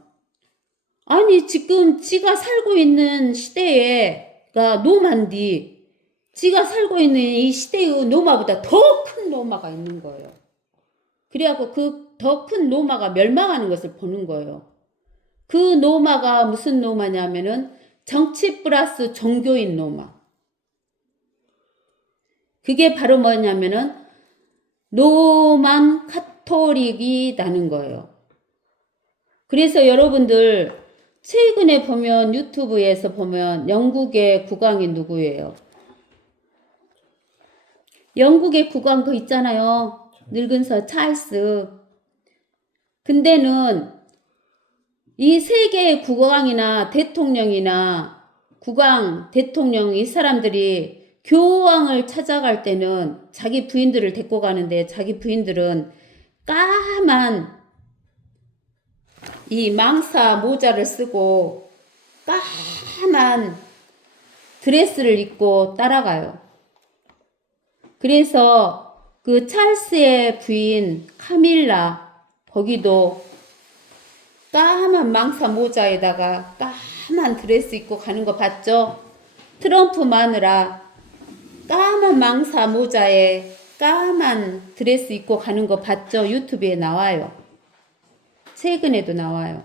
아니 지금 지가 살고 있는 시대에가 노마인데 지가 살고 있는 이 시대의 노마보다 더 큰 노마가 있는 거예요. 그래갖고 그 더 큰 노마가 멸망하는 것을 보는 거예요. 그 노마가 무슨 노마냐면은 정치 플러스 종교인 노마. 그게 바로 뭐냐면은 로만 카톨릭이라는 거예요. 그래서 여러분들 최근에 보면 유튜브에서 보면 영국의 국왕이 누구예요? 영국의 국왕 그 있잖아요. 늙은 서 찰스. 근데는 이 세계의 국왕이나 대통령이나 국왕, 대통령 이 사람들이 교황을 찾아갈 때는 자기 부인들을 데리고 가는데 자기 부인들은 까만 이 망사 모자를 쓰고 까만 드레스를 입고 따라가요. 그래서 그 찰스의 부인 카밀라 거기도 까만 망사 모자에다가 까만 드레스 입고 가는 거 봤죠? 트럼프 마누라 까만 망사 모자에 까만 드레스 입고 가는 거 봤죠? 유튜브에 나와요. 최근에도 나와요.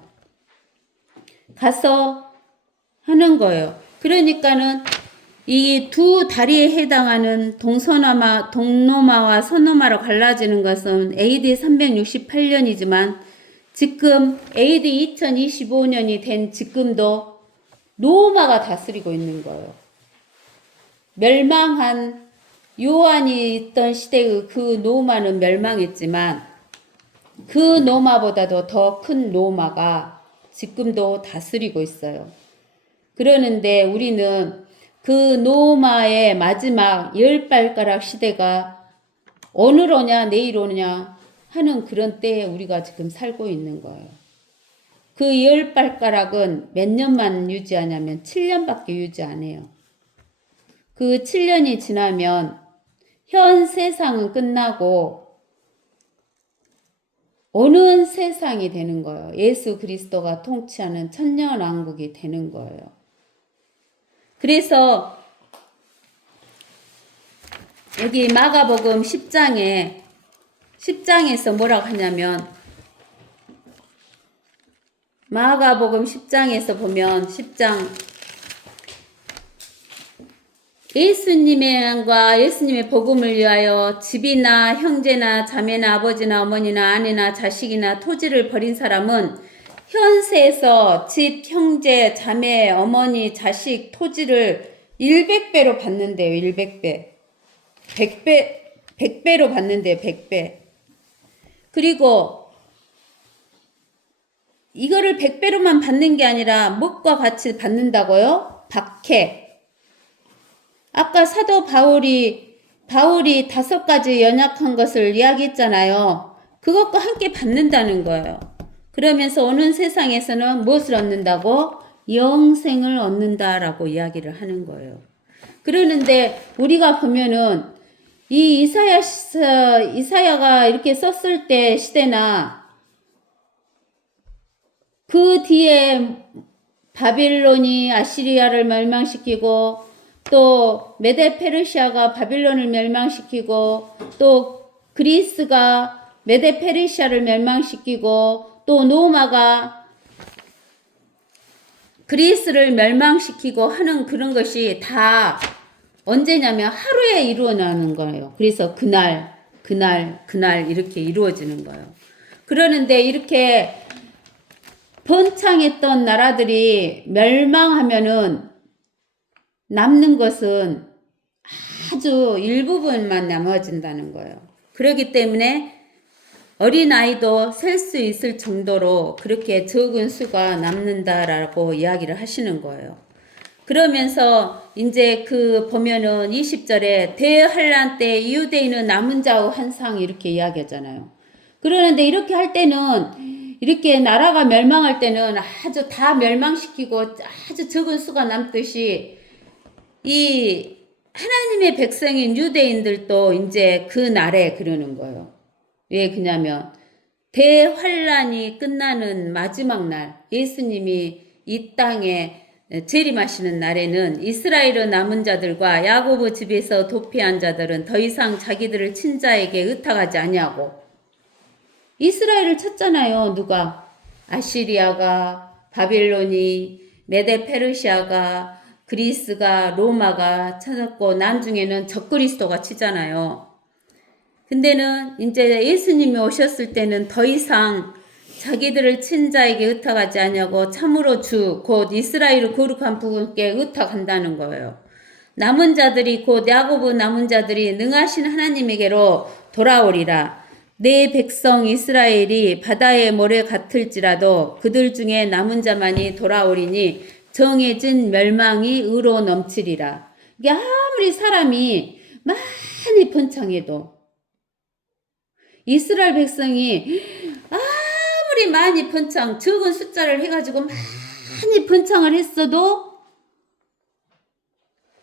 가서 하는 거예요. 그러니까는 이 두 다리에 해당하는 동노마와 서노마로 갈라지는 것은 AD 368년이지만 지금 AD 2025년이 된 지금도 노마가 다스리고 있는 거예요. 멸망한 요한이 있던 시대의 그 노마는 멸망했지만 그 노마보다도 더 큰 노마가 지금도 다스리고 있어요. 그러는데 우리는 그 노마의 마지막 10발가락 시대가 오늘 오냐 내일 오냐 하는 그런 때에 우리가 지금 살고 있는 거예요. 그 10발가락은 몇 년만 유지하냐면 7년밖에 유지 안 해요. 그 7년이 지나면 현 세상은 끝나고 오는 세상이 되는 거예요. 예수 그리스도가 통치하는 천년왕국이 되는 거예요. 그래서 여기 마가복음 10장에서 뭐라고 하냐면 마가복음 10장에서 보면 10장 예수님과 예수님의 복음을 위하여 집이나 형제나 자매나 아버지나 어머니나 아내나 자식이나 토지를 버린 사람은 현세에서 집, 형제, 자매, 어머니, 자식, 토지를 100배로 받는데요. 100배. 100배로 받는데요. 100배. 그리고 이거를 100배로만 받는 게 아니라 뭇과 같이 받는다고요? 박해. 아까 사도 바울이 5가지 연약한 것을 이야기했잖아요. 그것과 함께 받는다는 거예요. 그러면서 오는 세상에서는 무엇을 얻는다고? 영생을 얻는다라고 이야기를 하는 거예요. 그러는데 우리가 보면은 이 이사야가 이렇게 썼을 때 시대나 그 뒤에 바빌론이 아시리아를 멸망시키고 또 메데 페르시아가 바빌론을 멸망시키고 또 그리스가 메데 페르시아를 멸망시키고 또 노마가 그리스를 멸망시키고 하는 그런 것이 다 언제냐면 하루에 일어나는 거예요. 그래서 그날 이렇게 이루어지는 거예요. 그러는데 이렇게 번창했던 나라들이 멸망하면은 남는 것은 아주 일부분만 남아진다는 거예요. 그렇기 때문에 어린아이도 셀 수 있을 정도로 그렇게 적은 수가 남는다라고 이야기를 하시는 거예요. 그러면서 이제 그 보면은 20절에 대환란 때 유대인은 남은 자의 환상 이렇게 이야기하잖아요. 그러는데 이렇게 할 때는 이렇게 나라가 멸망할 때는 아주 다 멸망시키고 아주 적은 수가 남듯이 이 하나님의 백성인 유대인들도 이제 그 날에 그러는 거예요. 왜 그러냐면 대환란이 끝나는 마지막 날 예수님이 이 땅에 재림하시는 날에는 이스라엘의 남은 자들과 야고보 집에서 도피한 자들은 더 이상 자기들을 친자에게 의탁하지 아니하고 이스라엘을 쳤잖아요. 누가? 아시리아가, 바빌론이, 메데 페르시아가, 그리스가, 로마가 찾았고 나중에는 적그리스도가 치잖아요. 근데는 이제 예수님이 오셨을 때는 더 이상 자기들을 친자에게 의탁하지 아니하고 참으로 주 곧 이스라엘을 거룩한 부분께 의탁한다는 거예요. 남은 자들이 곧 야고보 남은 자들이 능하신 하나님에게로 돌아오리라. 내 백성 이스라엘이 바다의 모래 같을지라도 그들 중에 남은 자만이 돌아오리니 정해진 멸망이 의로 넘치리라. 이게 아무리 사람이 많이 번창해도 이스라엘 백성이 아무리 많이 번창 적은 숫자를 해가지고 많이 번창을 했어도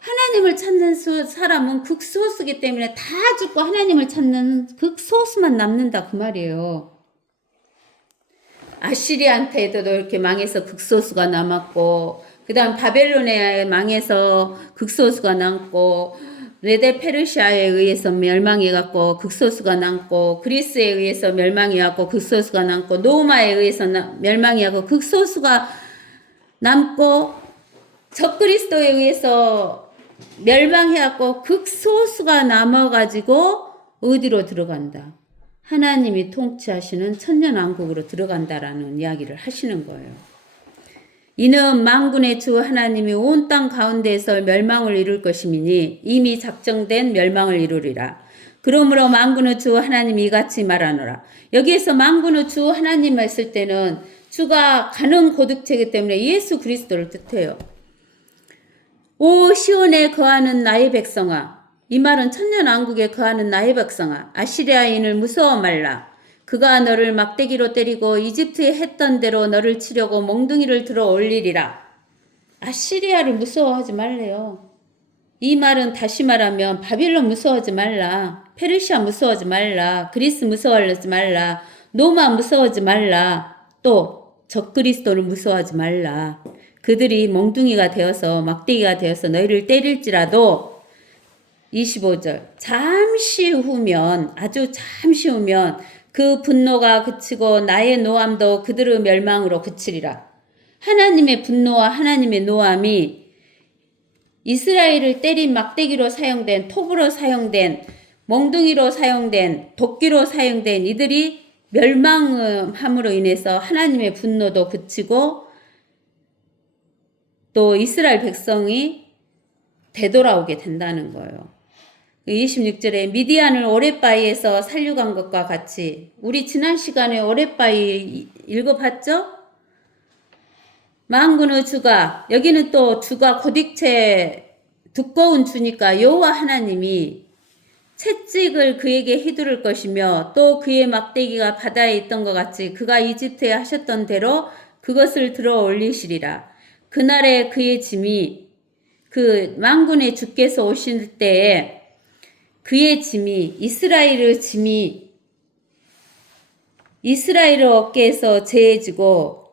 하나님을 찾는 사람은 극소수기 때문에 다 죽고 하나님을 찾는 극소수만 남는다 그 말이에요. 아시리한테도 이렇게 망해서 극소수가 남았고 그 다음 바벨론에 망해서 극소수가 남고 메데 페르시아에 의해서 멸망해갖고 극소수가 남고 그리스에 의해서 멸망해갖고 극소수가 남고 로마에 의해서 멸망해갖고 극소수가 남고 적그리스도에 의해서 멸망해갖고 극소수가 남아가지고 어디로 들어간다? 하나님이 통치하시는 천년왕국으로 들어간다라는 이야기를 하시는 거예요. 이는 만군의 주 하나님이 온 땅 가운데에서 멸망을 이룰 것이미니 이미 작정된 멸망을 이루리라. 그러므로 만군의 주 하나님이 이같이 말하노라. 여기에서 만군의 주 하나님 했을 때는 주가 가는 고득체이기 때문에 예수 그리스도를 뜻해요. 오 시온에 거하는 나의 백성아, 이 말은 천년왕국에 거하는 나의 백성아, 아시리아인을 무서워 말라. 그가 너를 막대기로 때리고 이집트에 했던 대로 너를 치려고 몽둥이를 들어 올리리라. 아시리아를 무서워하지 말래요. 이 말은 다시 말하면 바빌론 무서워하지 말라. 페르시아 무서워하지 말라. 그리스 무서워하지 말라. 로마 무서워하지 말라. 또 적그리스도를 무서워하지 말라. 그들이 몽둥이가 되어서 막대기가 되어서 너희를 때릴지라도 25절 잠시 후면 아주 잠시 후면 그 분노가 그치고 나의 노함도 그들의 멸망으로 그치리라. 하나님의 분노와 하나님의 노함이 이스라엘을 때린 막대기로 사용된 톱으로 사용된 몽둥이로 사용된 도끼로 사용된 이들이 멸망함으로 인해서 하나님의 분노도 그치고 또 이스라엘 백성이 되돌아오게 된다는 거예요. 26절에 미디안을 오랫바위에서 살려간 것과 같이 우리 지난 시간에 오랫바위 읽어봤죠? 만군의 주가 여기는 또 주가 고딕체 두꺼운 주니까 여호와 하나님이 채찍을 그에게 휘두를 것이며 또 그의 막대기가 바다에 있던 것 같이 그가 이집트에 하셨던 대로 그것을 들어 올리시리라. 그날에 그의 짐이 그 만군의 주께서 오실 때에 그의 짐이 이스라엘의 짐이 이스라엘의 어깨에서 제해지고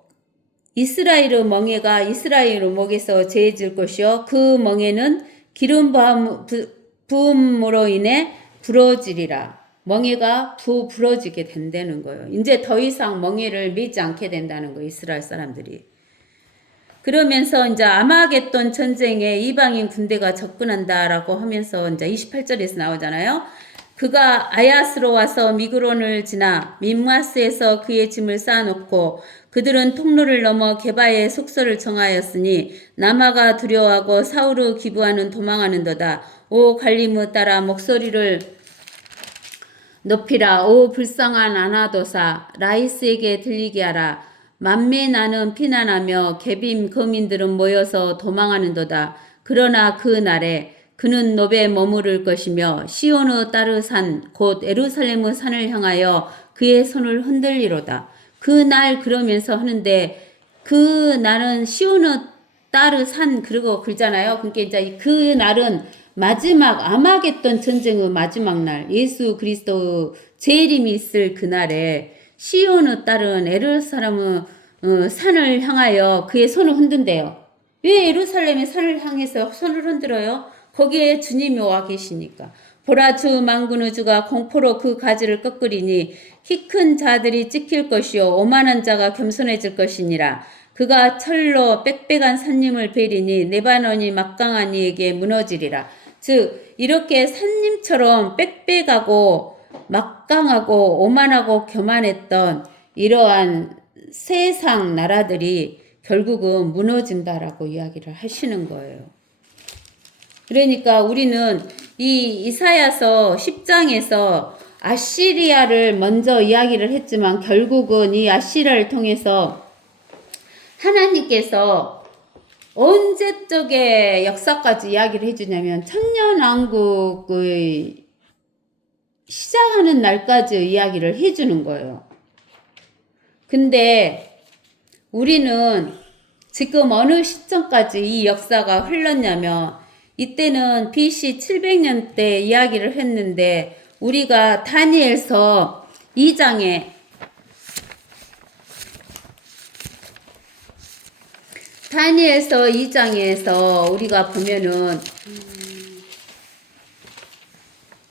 이스라엘의 멍에가 이스라엘의 목에서 제해질 것이요 그 멍에는 기름 부음으로 인해 부러지리라. 멍에가 부러지게 된다는 거예요. 이제 더 이상 멍에를 매지 않게 된다는 거예요. 이스라엘 사람들이. 그러면서 이제 아마겟돈 전쟁에 이방인 군대가 접근한다라고 하면서 이제 28절에서 나오잖아요. 그가 아야스로 와서 미그론을 지나 민마스에서 그의 짐을 쌓아놓고 그들은 통로를 넘어 게바의 숙소를 정하였으니 남아가 두려워하고 사울을 기부하는 도망하는도다. 오 갈림으 따라 목소리를 높이라. 오 불쌍한 아나도사 라이스에게 들리게 하라. 만매 나는 피난하며 개빔 거민들은 모여서 도망하는도다. 그러나 그 날에 그는 노베 머무를 것이며 시온의 따르산 곧 예루살렘의 산을 향하여 그의 손을 흔들리로다. 그 날 그러면서 하는데 그 날은 시온의 따르산 그리고 그러잖아요. 그러니까 이제 그 날은 마지막 아마겟돈 전쟁의 마지막 날 예수 그리스도 재림이 있을 그날에 시온의 딸은 예루살렘의 산을 향하여 그의 손을 흔든대요. 왜 예루살렘의 산을 향해서 손을 흔들어요? 거기에 주님이 와 계시니까. 보라 주 만군의 주가 공포로 그 가지를 꺾으리니 키 큰 자들이 찍힐 것이요 오만한 자가 겸손해질 것이니라. 그가 철로 빽빽한 산림을 베리니 레바논이 막강한 이에게 무너지리라. 즉 이렇게 산림처럼 빽빽하고 막강하고 오만하고 교만했던 이러한 세상 나라들이 결국은 무너진다라고 이야기를 하시는 거예요. 그러니까 우리는 이 이사야서 10장에서 아시리아를 먼저 이야기를 했지만 결국은 이 아시리아를 통해서 하나님께서 언제 쪽의 역사까지 이야기를 해주냐면 천년왕국의 시작하는 날까지 이야기를 해주는 거예요. 근데 우리는 지금 어느 시점까지 이 역사가 흘렀냐면 이때는 BC 700년대 이야기를 했는데 우리가 다니엘서 2장에 다니엘서 2장에서 우리가 보면은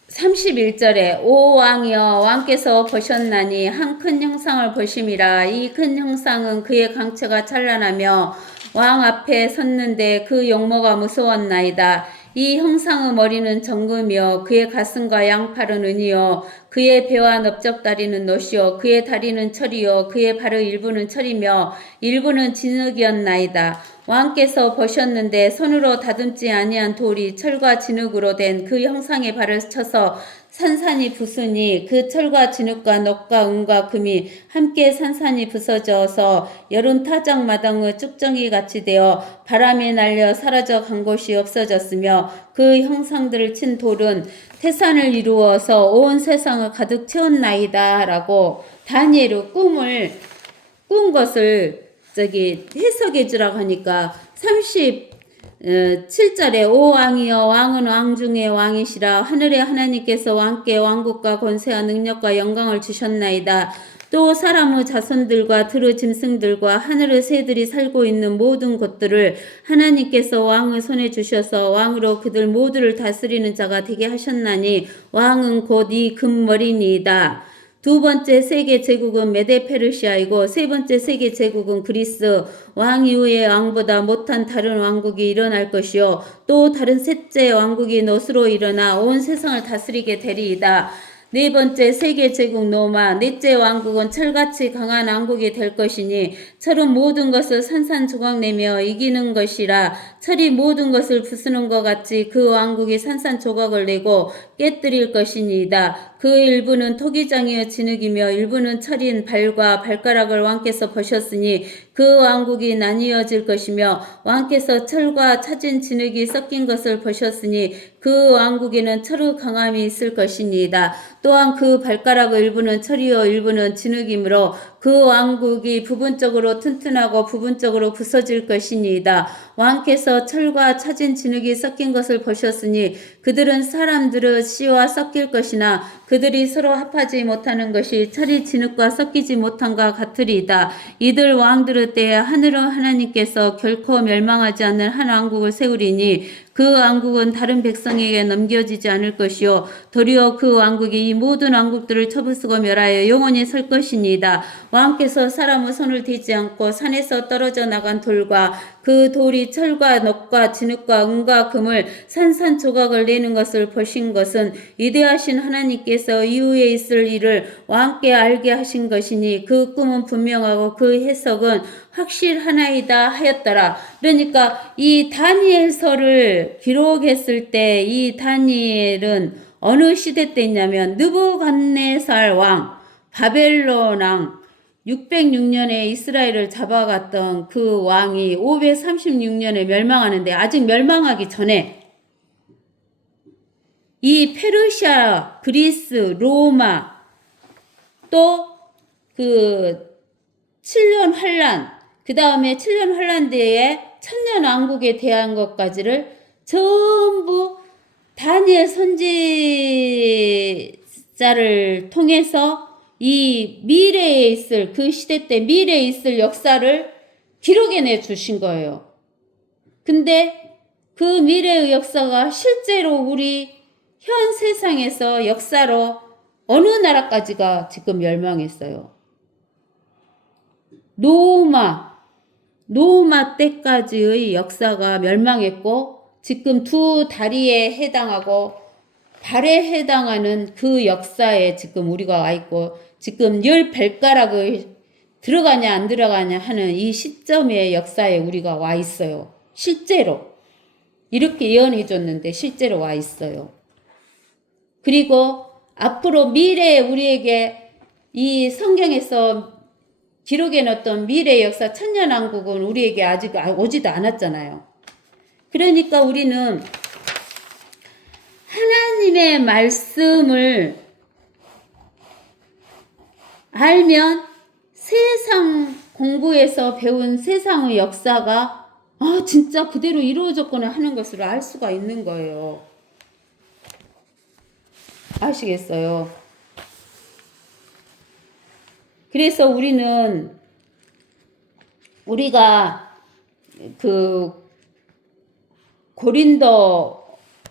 31절에 오 왕이여 왕께서 보셨나니 한 큰 형상을 보심이라. 이 큰 형상은 그의 강체가 찬란하며 왕 앞에 섰는데 그 용모가 무서웠나이다. 이 형상의 머리는 정금이요 그의 가슴과 양팔은 은이요 그의 배와 넓적다리는 놋이요 그의 다리는 철이요 그의 발의 일부는 철이며 일부는 진흙이었나이다. 왕께서 보셨는데 손으로 다듬지 아니한 돌이 철과 진흙으로 된 그 형상의 발을 쳐서 산산이 부수니 그 철과 진흙과 놋과 은과 금이 함께 산산이 부서져서 여름 타작 마당의 쭉정이 같이 되어 바람에 날려 사라져 간 곳이 없어졌으며 그 형상들을 친 돌은 태산을 이루어서 온 세상을 가득 채웠나이다 라고 다니엘의 꿈을 꾼 것을 해석해 주라고 하니까 37절에 오 왕이여 왕은 왕 중에 왕이시라. 하늘의 하나님께서 왕께 왕국과 권세와 능력과 영광을 주셨나이다. 또 사람의 자손들과 들의 짐승들과 하늘의 새들이 살고 있는 모든 곳들을 하나님께서 왕의 손에 주셔서 왕으로 그들 모두를 다스리는 자가 되게 하셨나니 왕은 곧 이 금머리니이다. 두 번째 세계 제국은 메데 페르시아이고 세 번째 세계 제국은 그리스. 왕 이후의 왕보다 못한 다른 왕국이 일어날 것이요 또 다른 셋째 왕국이 놋으로 일어나 온 세상을 다스리게 되리이다. 네 번째 세계 제국 로마. 넷째 왕국은 철같이 강한 왕국이 될 것이니 철은 모든 것을 산산조각내며 이기는 것이라. 철이 모든 것을 부수는 것 같이 그 왕국이 산산조각을 내고 깨뜨릴 것이니이다. 그 일부는 토기장이여 진흙이며 일부는 철인 발과 발가락을 왕께서 보셨으니 그 왕국이 나뉘어질 것이며 왕께서 철과 차진 진흙이 섞인 것을 보셨으니 그 왕국에는 철의 강함이 있을 것이니이다. 또한 그 발가락의 일부는 철이요 일부는 진흙이므로 그 왕국이 부분적으로 튼튼하고 부분적으로 부서질 것이니이다. 왕께서 철과 차진 진흙이 섞인 것을 보셨으니 그들은 사람들의 씨와 섞일 것이나 그들이 서로 합하지 못하는 것이 철이 진흙과 섞이지 못한과 같으리이다. 이들 왕들의 때에 하늘의 하나님께서 결코 멸망하지 않는 한 왕국을 세우리니 그 왕국은 다른 백성에게 넘겨지지 않을 것이요 도리어 그 왕국이 이 모든 왕국들을 쳐부수고 멸하여 영원히 설 것이니이다. 왕께서 사람의 손을 대지 않고 산에서 떨어져 나간 돌과 그 돌이 철과 놋과 진흙과 은과 금을 산산조각을 내는 것을 보신 것은 위대하신 하나님께서 이후에 있을 일을 왕께 알게 하신 것이니 그 꿈은 분명하고 그 해석은 확실하나이다 하였더라. 그러니까 이 다니엘서를 기록했을 때 이 다니엘은 어느 시대 때 있냐면 느부갓네살 왕, 바벨론 왕, 606년에 이스라엘을 잡아갔던 그 왕이 536년에 멸망하는데 아직 멸망하기 전에 이 페르시아, 그리스, 로마 또 그 7년 환란, 그 다음에 7년 환란 뒤에 천년 왕국에 대한 것까지를 전부 다니엘 선지자를 통해서 이 미래에 있을 그 시대 때 미래에 있을 역사를 기록해내 주신 거예요. 근데 그 미래의 역사가 실제로 우리 현 세상에서 역사로 어느 나라까지가 지금 멸망했어요. 노마 때까지의 역사가 멸망했고 지금 두 다리에 해당하고 발에 해당하는 그 역사에 지금 우리가 와 있고 지금 열 발가락을 들어가냐 안 들어가냐 하는 이 시점의 역사에 우리가 와 있어요. 실제로 이렇게 예언해 줬는데 실제로 와 있어요. 그리고 앞으로 미래에 우리에게 이 성경에서 기록해 놓았던 미래의 역사 천년왕국은 우리에게 아직 오지도 않았잖아요. 그러니까 우리는 하나님의 말씀을 알면 세상 공부에서 배운 세상의 역사가 진짜 그대로 이루어졌구나 하는 것을 알 수가 있는 거예요. 아시겠어요? 그래서 우리가 그 고린도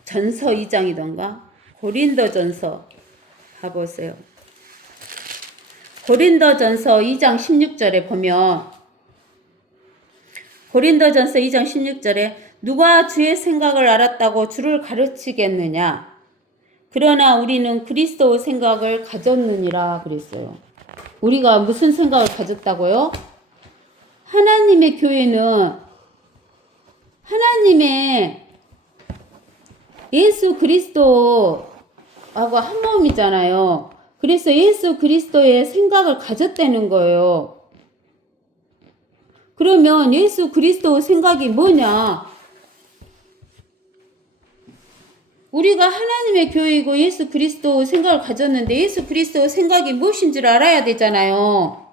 전서 2장이던가 고린도 전서 봐보세요. 고린도 전서 2장 16절에 보면 고린도 전서 2장 16절에 누가 주의 생각을 알았다고 주를 가르치겠느냐? 그러나 우리는 그리스도의 생각을 가졌느니라 그랬어요. 우리가 무슨 생각을 가졌다고요? 하나님의 교회는 하나님의 예수 그리스도하고 한 몸이잖아요. 그래서 예수 그리스도의 생각을 가졌다는 거예요. 그러면 예수 그리스도의 생각이 뭐냐? 우리가 하나님의 교회이고 예수 그리스도의 생각을 가졌는데 예수 그리스도의 생각이 무엇인지를 알아야 되잖아요.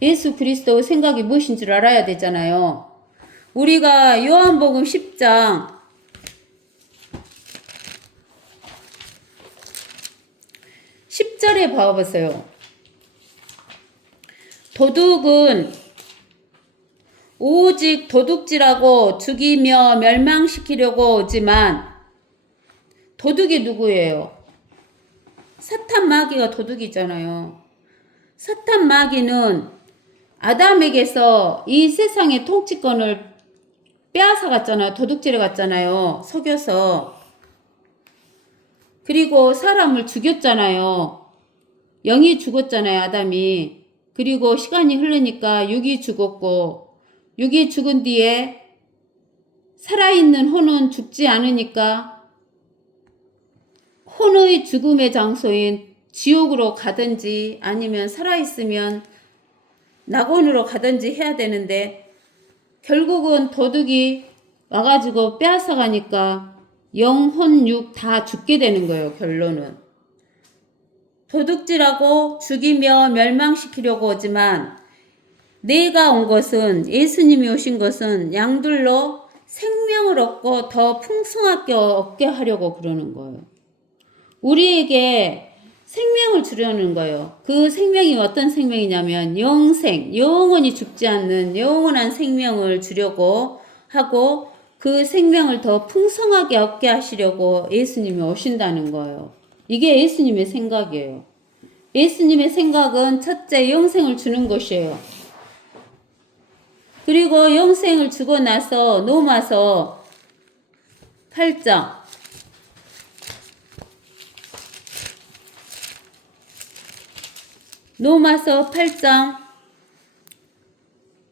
예수 그리스도의 생각이 무엇인지를 알아야 되잖아요. 우리가 요한복음 10장 10절에 봐보세요. 도둑은 오직 도둑질하고 죽이며 멸망시키려고 오지만 도둑이 누구예요? 사탄 마귀가 도둑이잖아요. 사탄 마귀는 아담에게서 이 세상의 통치권을 빼앗아갔잖아요. 도둑질해 갔잖아요. 속여서. 그리고 사람을 죽였잖아요. 영이 죽었잖아요. 아담이. 그리고 시간이 흐르니까 육이 죽었고 육이 죽은 뒤에 살아있는 혼은 죽지 않으니까 혼의 죽음의 장소인 지옥으로 가든지 아니면 살아있으면 낙원으로 가든지 해야 되는데 결국은 도둑이 와가지고 빼앗아가니까 영혼 육 다 죽게 되는 거예요. 결론은. 도둑질하고 죽이며 멸망시키려고 오지만 내가 온 것은 예수님이 오신 것은 양들로 생명을 얻고 더 풍성하게 얻게 하려고 그러는 거예요. 우리에게 생명을 주려는 거예요. 그 생명이 어떤 생명이냐면 영생, 영원히 죽지 않는 영원한 생명을 주려고 하고 그 생명을 더 풍성하게 얻게 하시려고 예수님이 오신다는 거예요. 이게 예수님의 생각이에요. 예수님의 생각은 첫째 영생을 주는 것이에요. 그리고 영생을 주고 나서 로마서 8장 로마서 8장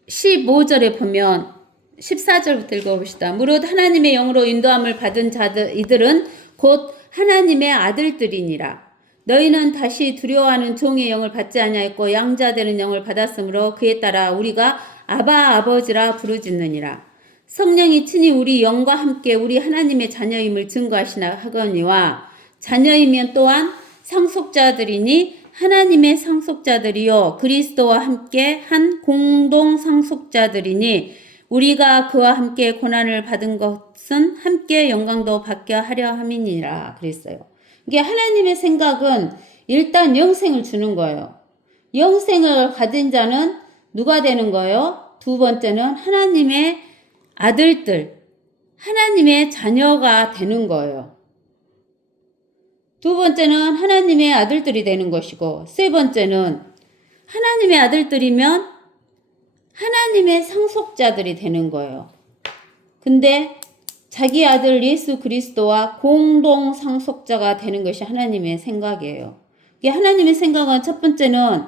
15절에 보면 14절부터 읽어봅시다. 무릇 하나님의 영으로 인도함을 받은 자들 이들은 곧 하나님의 아들들이니라. 너희는 다시 두려워하는 종의 영을 받지 아니하였고 양자되는 영을 받았으므로 그에 따라 우리가 아바 아버지라 부르짖느니라. 성령이 친히 우리 영과 함께 우리 하나님의 자녀임을 증거하시나 하거니와 자녀이면 또한 상속자들이니 하나님의 상속자들이요 그리스도와 함께 한 공동 상속자들이니 우리가 그와 함께 고난을 받은 것은 함께 영광도 받게 하려 함이니라 그랬어요. 이게 하나님의 생각은 일단 영생을 주는 거예요. 영생을 받은 자는 누가 되는 거예요? 두 번째는 하나님의 아들들, 하나님의 자녀가 되는 거예요. 두 번째는 하나님의 아들들이 되는 것이고, 세 번째는 하나님의 아들들이면 하나님의 상속자들이 되는 거예요. 근데 자기 아들 예수 그리스도와 공동 상속자가 되는 것이 하나님의 생각이에요. 이게 하나님의 생각은 첫 번째는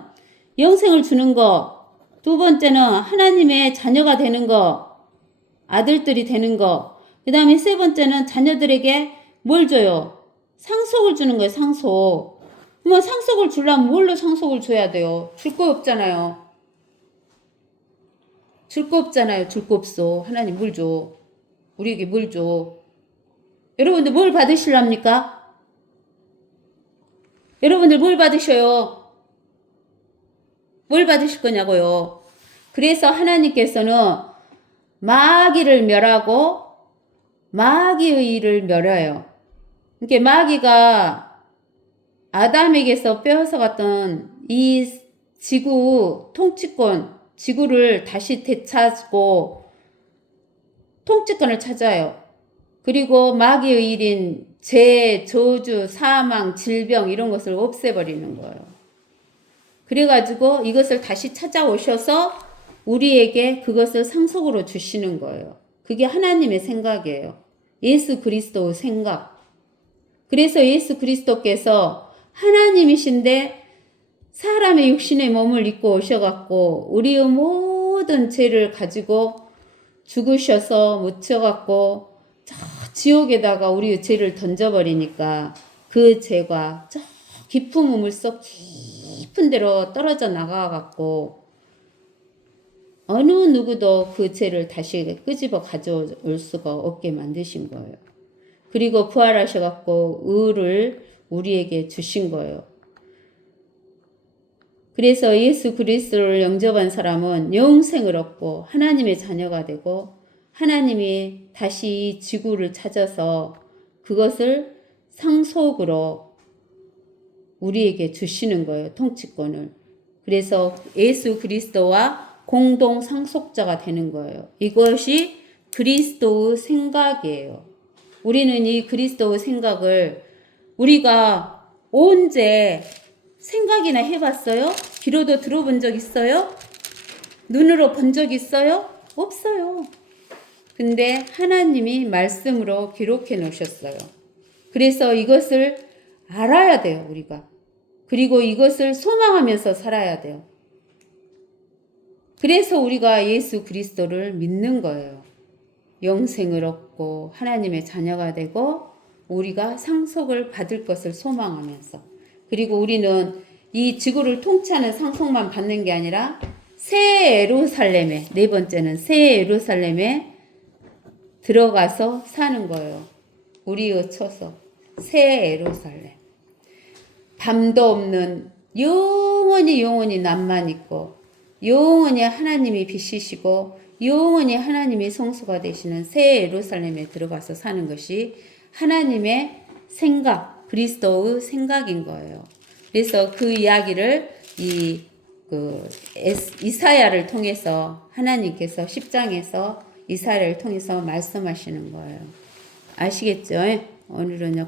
영생을 주는 거, 두 번째는 하나님의 자녀가 되는 거, 아들들이 되는 거, 그 다음에 세 번째는 자녀들에게 뭘 줘요? 상속을 주는 거예요, 상속. 그러면 상속을 주려면 뭘로 상속을 줘야 돼요? 줄 거 없잖아요. 줄 거 없잖아요. 줄 거 없어. 하나님 뭘 줘? 우리에게 뭘 줘? 여러분들 뭘 받으실랍니까? 여러분들 뭘 받으셔요? 뭘 받으실 거냐고요? 그래서 하나님께서는 마귀를 멸하고 마귀의 일을 멸해요. 이렇게 마귀가 아담에게서 빼앗아갔던 이 지구 통치권, 지구를 다시 되찾고 통치권을 찾아요. 그리고 마귀의 일인 죄, 저주, 사망, 질병 이런 것을 없애버리는 거예요. 그래가지고 이것을 다시 찾아오셔서 우리에게 그것을 상속으로 주시는 거예요. 그게 하나님의 생각이에요. 예수 그리스도의 생각. 그래서 예수 그리스도께서 하나님이신데 사람의 육신의 몸을 입고 오셔갖고 우리의 모든 죄를 가지고 죽으셔서 묻혀갖고 저 지옥에다가 우리의 죄를 던져버리니까 그 죄가 저 깊은 우물속 깊은 데로 떨어져 나가갖고 어느 누구도 그 죄를 다시 끄집어 가져올 수가 없게 만드신 거예요. 그리고 부활하셔갖고 의를 우리에게 주신 거예요. 그래서 예수 그리스도를 영접한 사람은 영생을 얻고 하나님의 자녀가 되고 하나님이 다시 이 지구를 찾아서 그것을 상속으로 우리에게 주시는 거예요. 통치권을. 그래서 예수 그리스도와 공동 상속자가 되는 거예요. 이것이 그리스도의 생각이에요. 우리는 이 그리스도의 생각을 우리가 언제 생각이나 해봤어요? 귀로도 들어본 적 있어요? 눈으로 본 적 있어요? 없어요. 근데 하나님이 말씀으로 기록해 놓으셨어요. 그래서 이것을 알아야 돼요, 우리가. 그리고 이것을 소망하면서 살아야 돼요. 그래서 우리가 예수 그리스도를 믿는 거예요. 영생을 얻고 하나님의 자녀가 되고 우리가 상속을 받을 것을 소망하면서. 그리고 우리는 이 지구를 통치하는 상속만 받는 게 아니라 새 예루살렘에, 네 번째는 새 예루살렘에 들어가서 사는 거예요. 우리의 처소, 새 예루살렘. 밤도 없는 영원히 낭만 있고 영원히 하나님이 빛이시고 영원히 하나님이 성소가 되시는 새 예루살렘에 들어가서 사는 것이 하나님의 생각, 그리스도의 생각인 거예요. 그래서 그 이야기를 이사야를 통해서 하나님께서 10장에서 이사야를 통해서 말씀하시는 거예요. 아시겠죠? 오늘은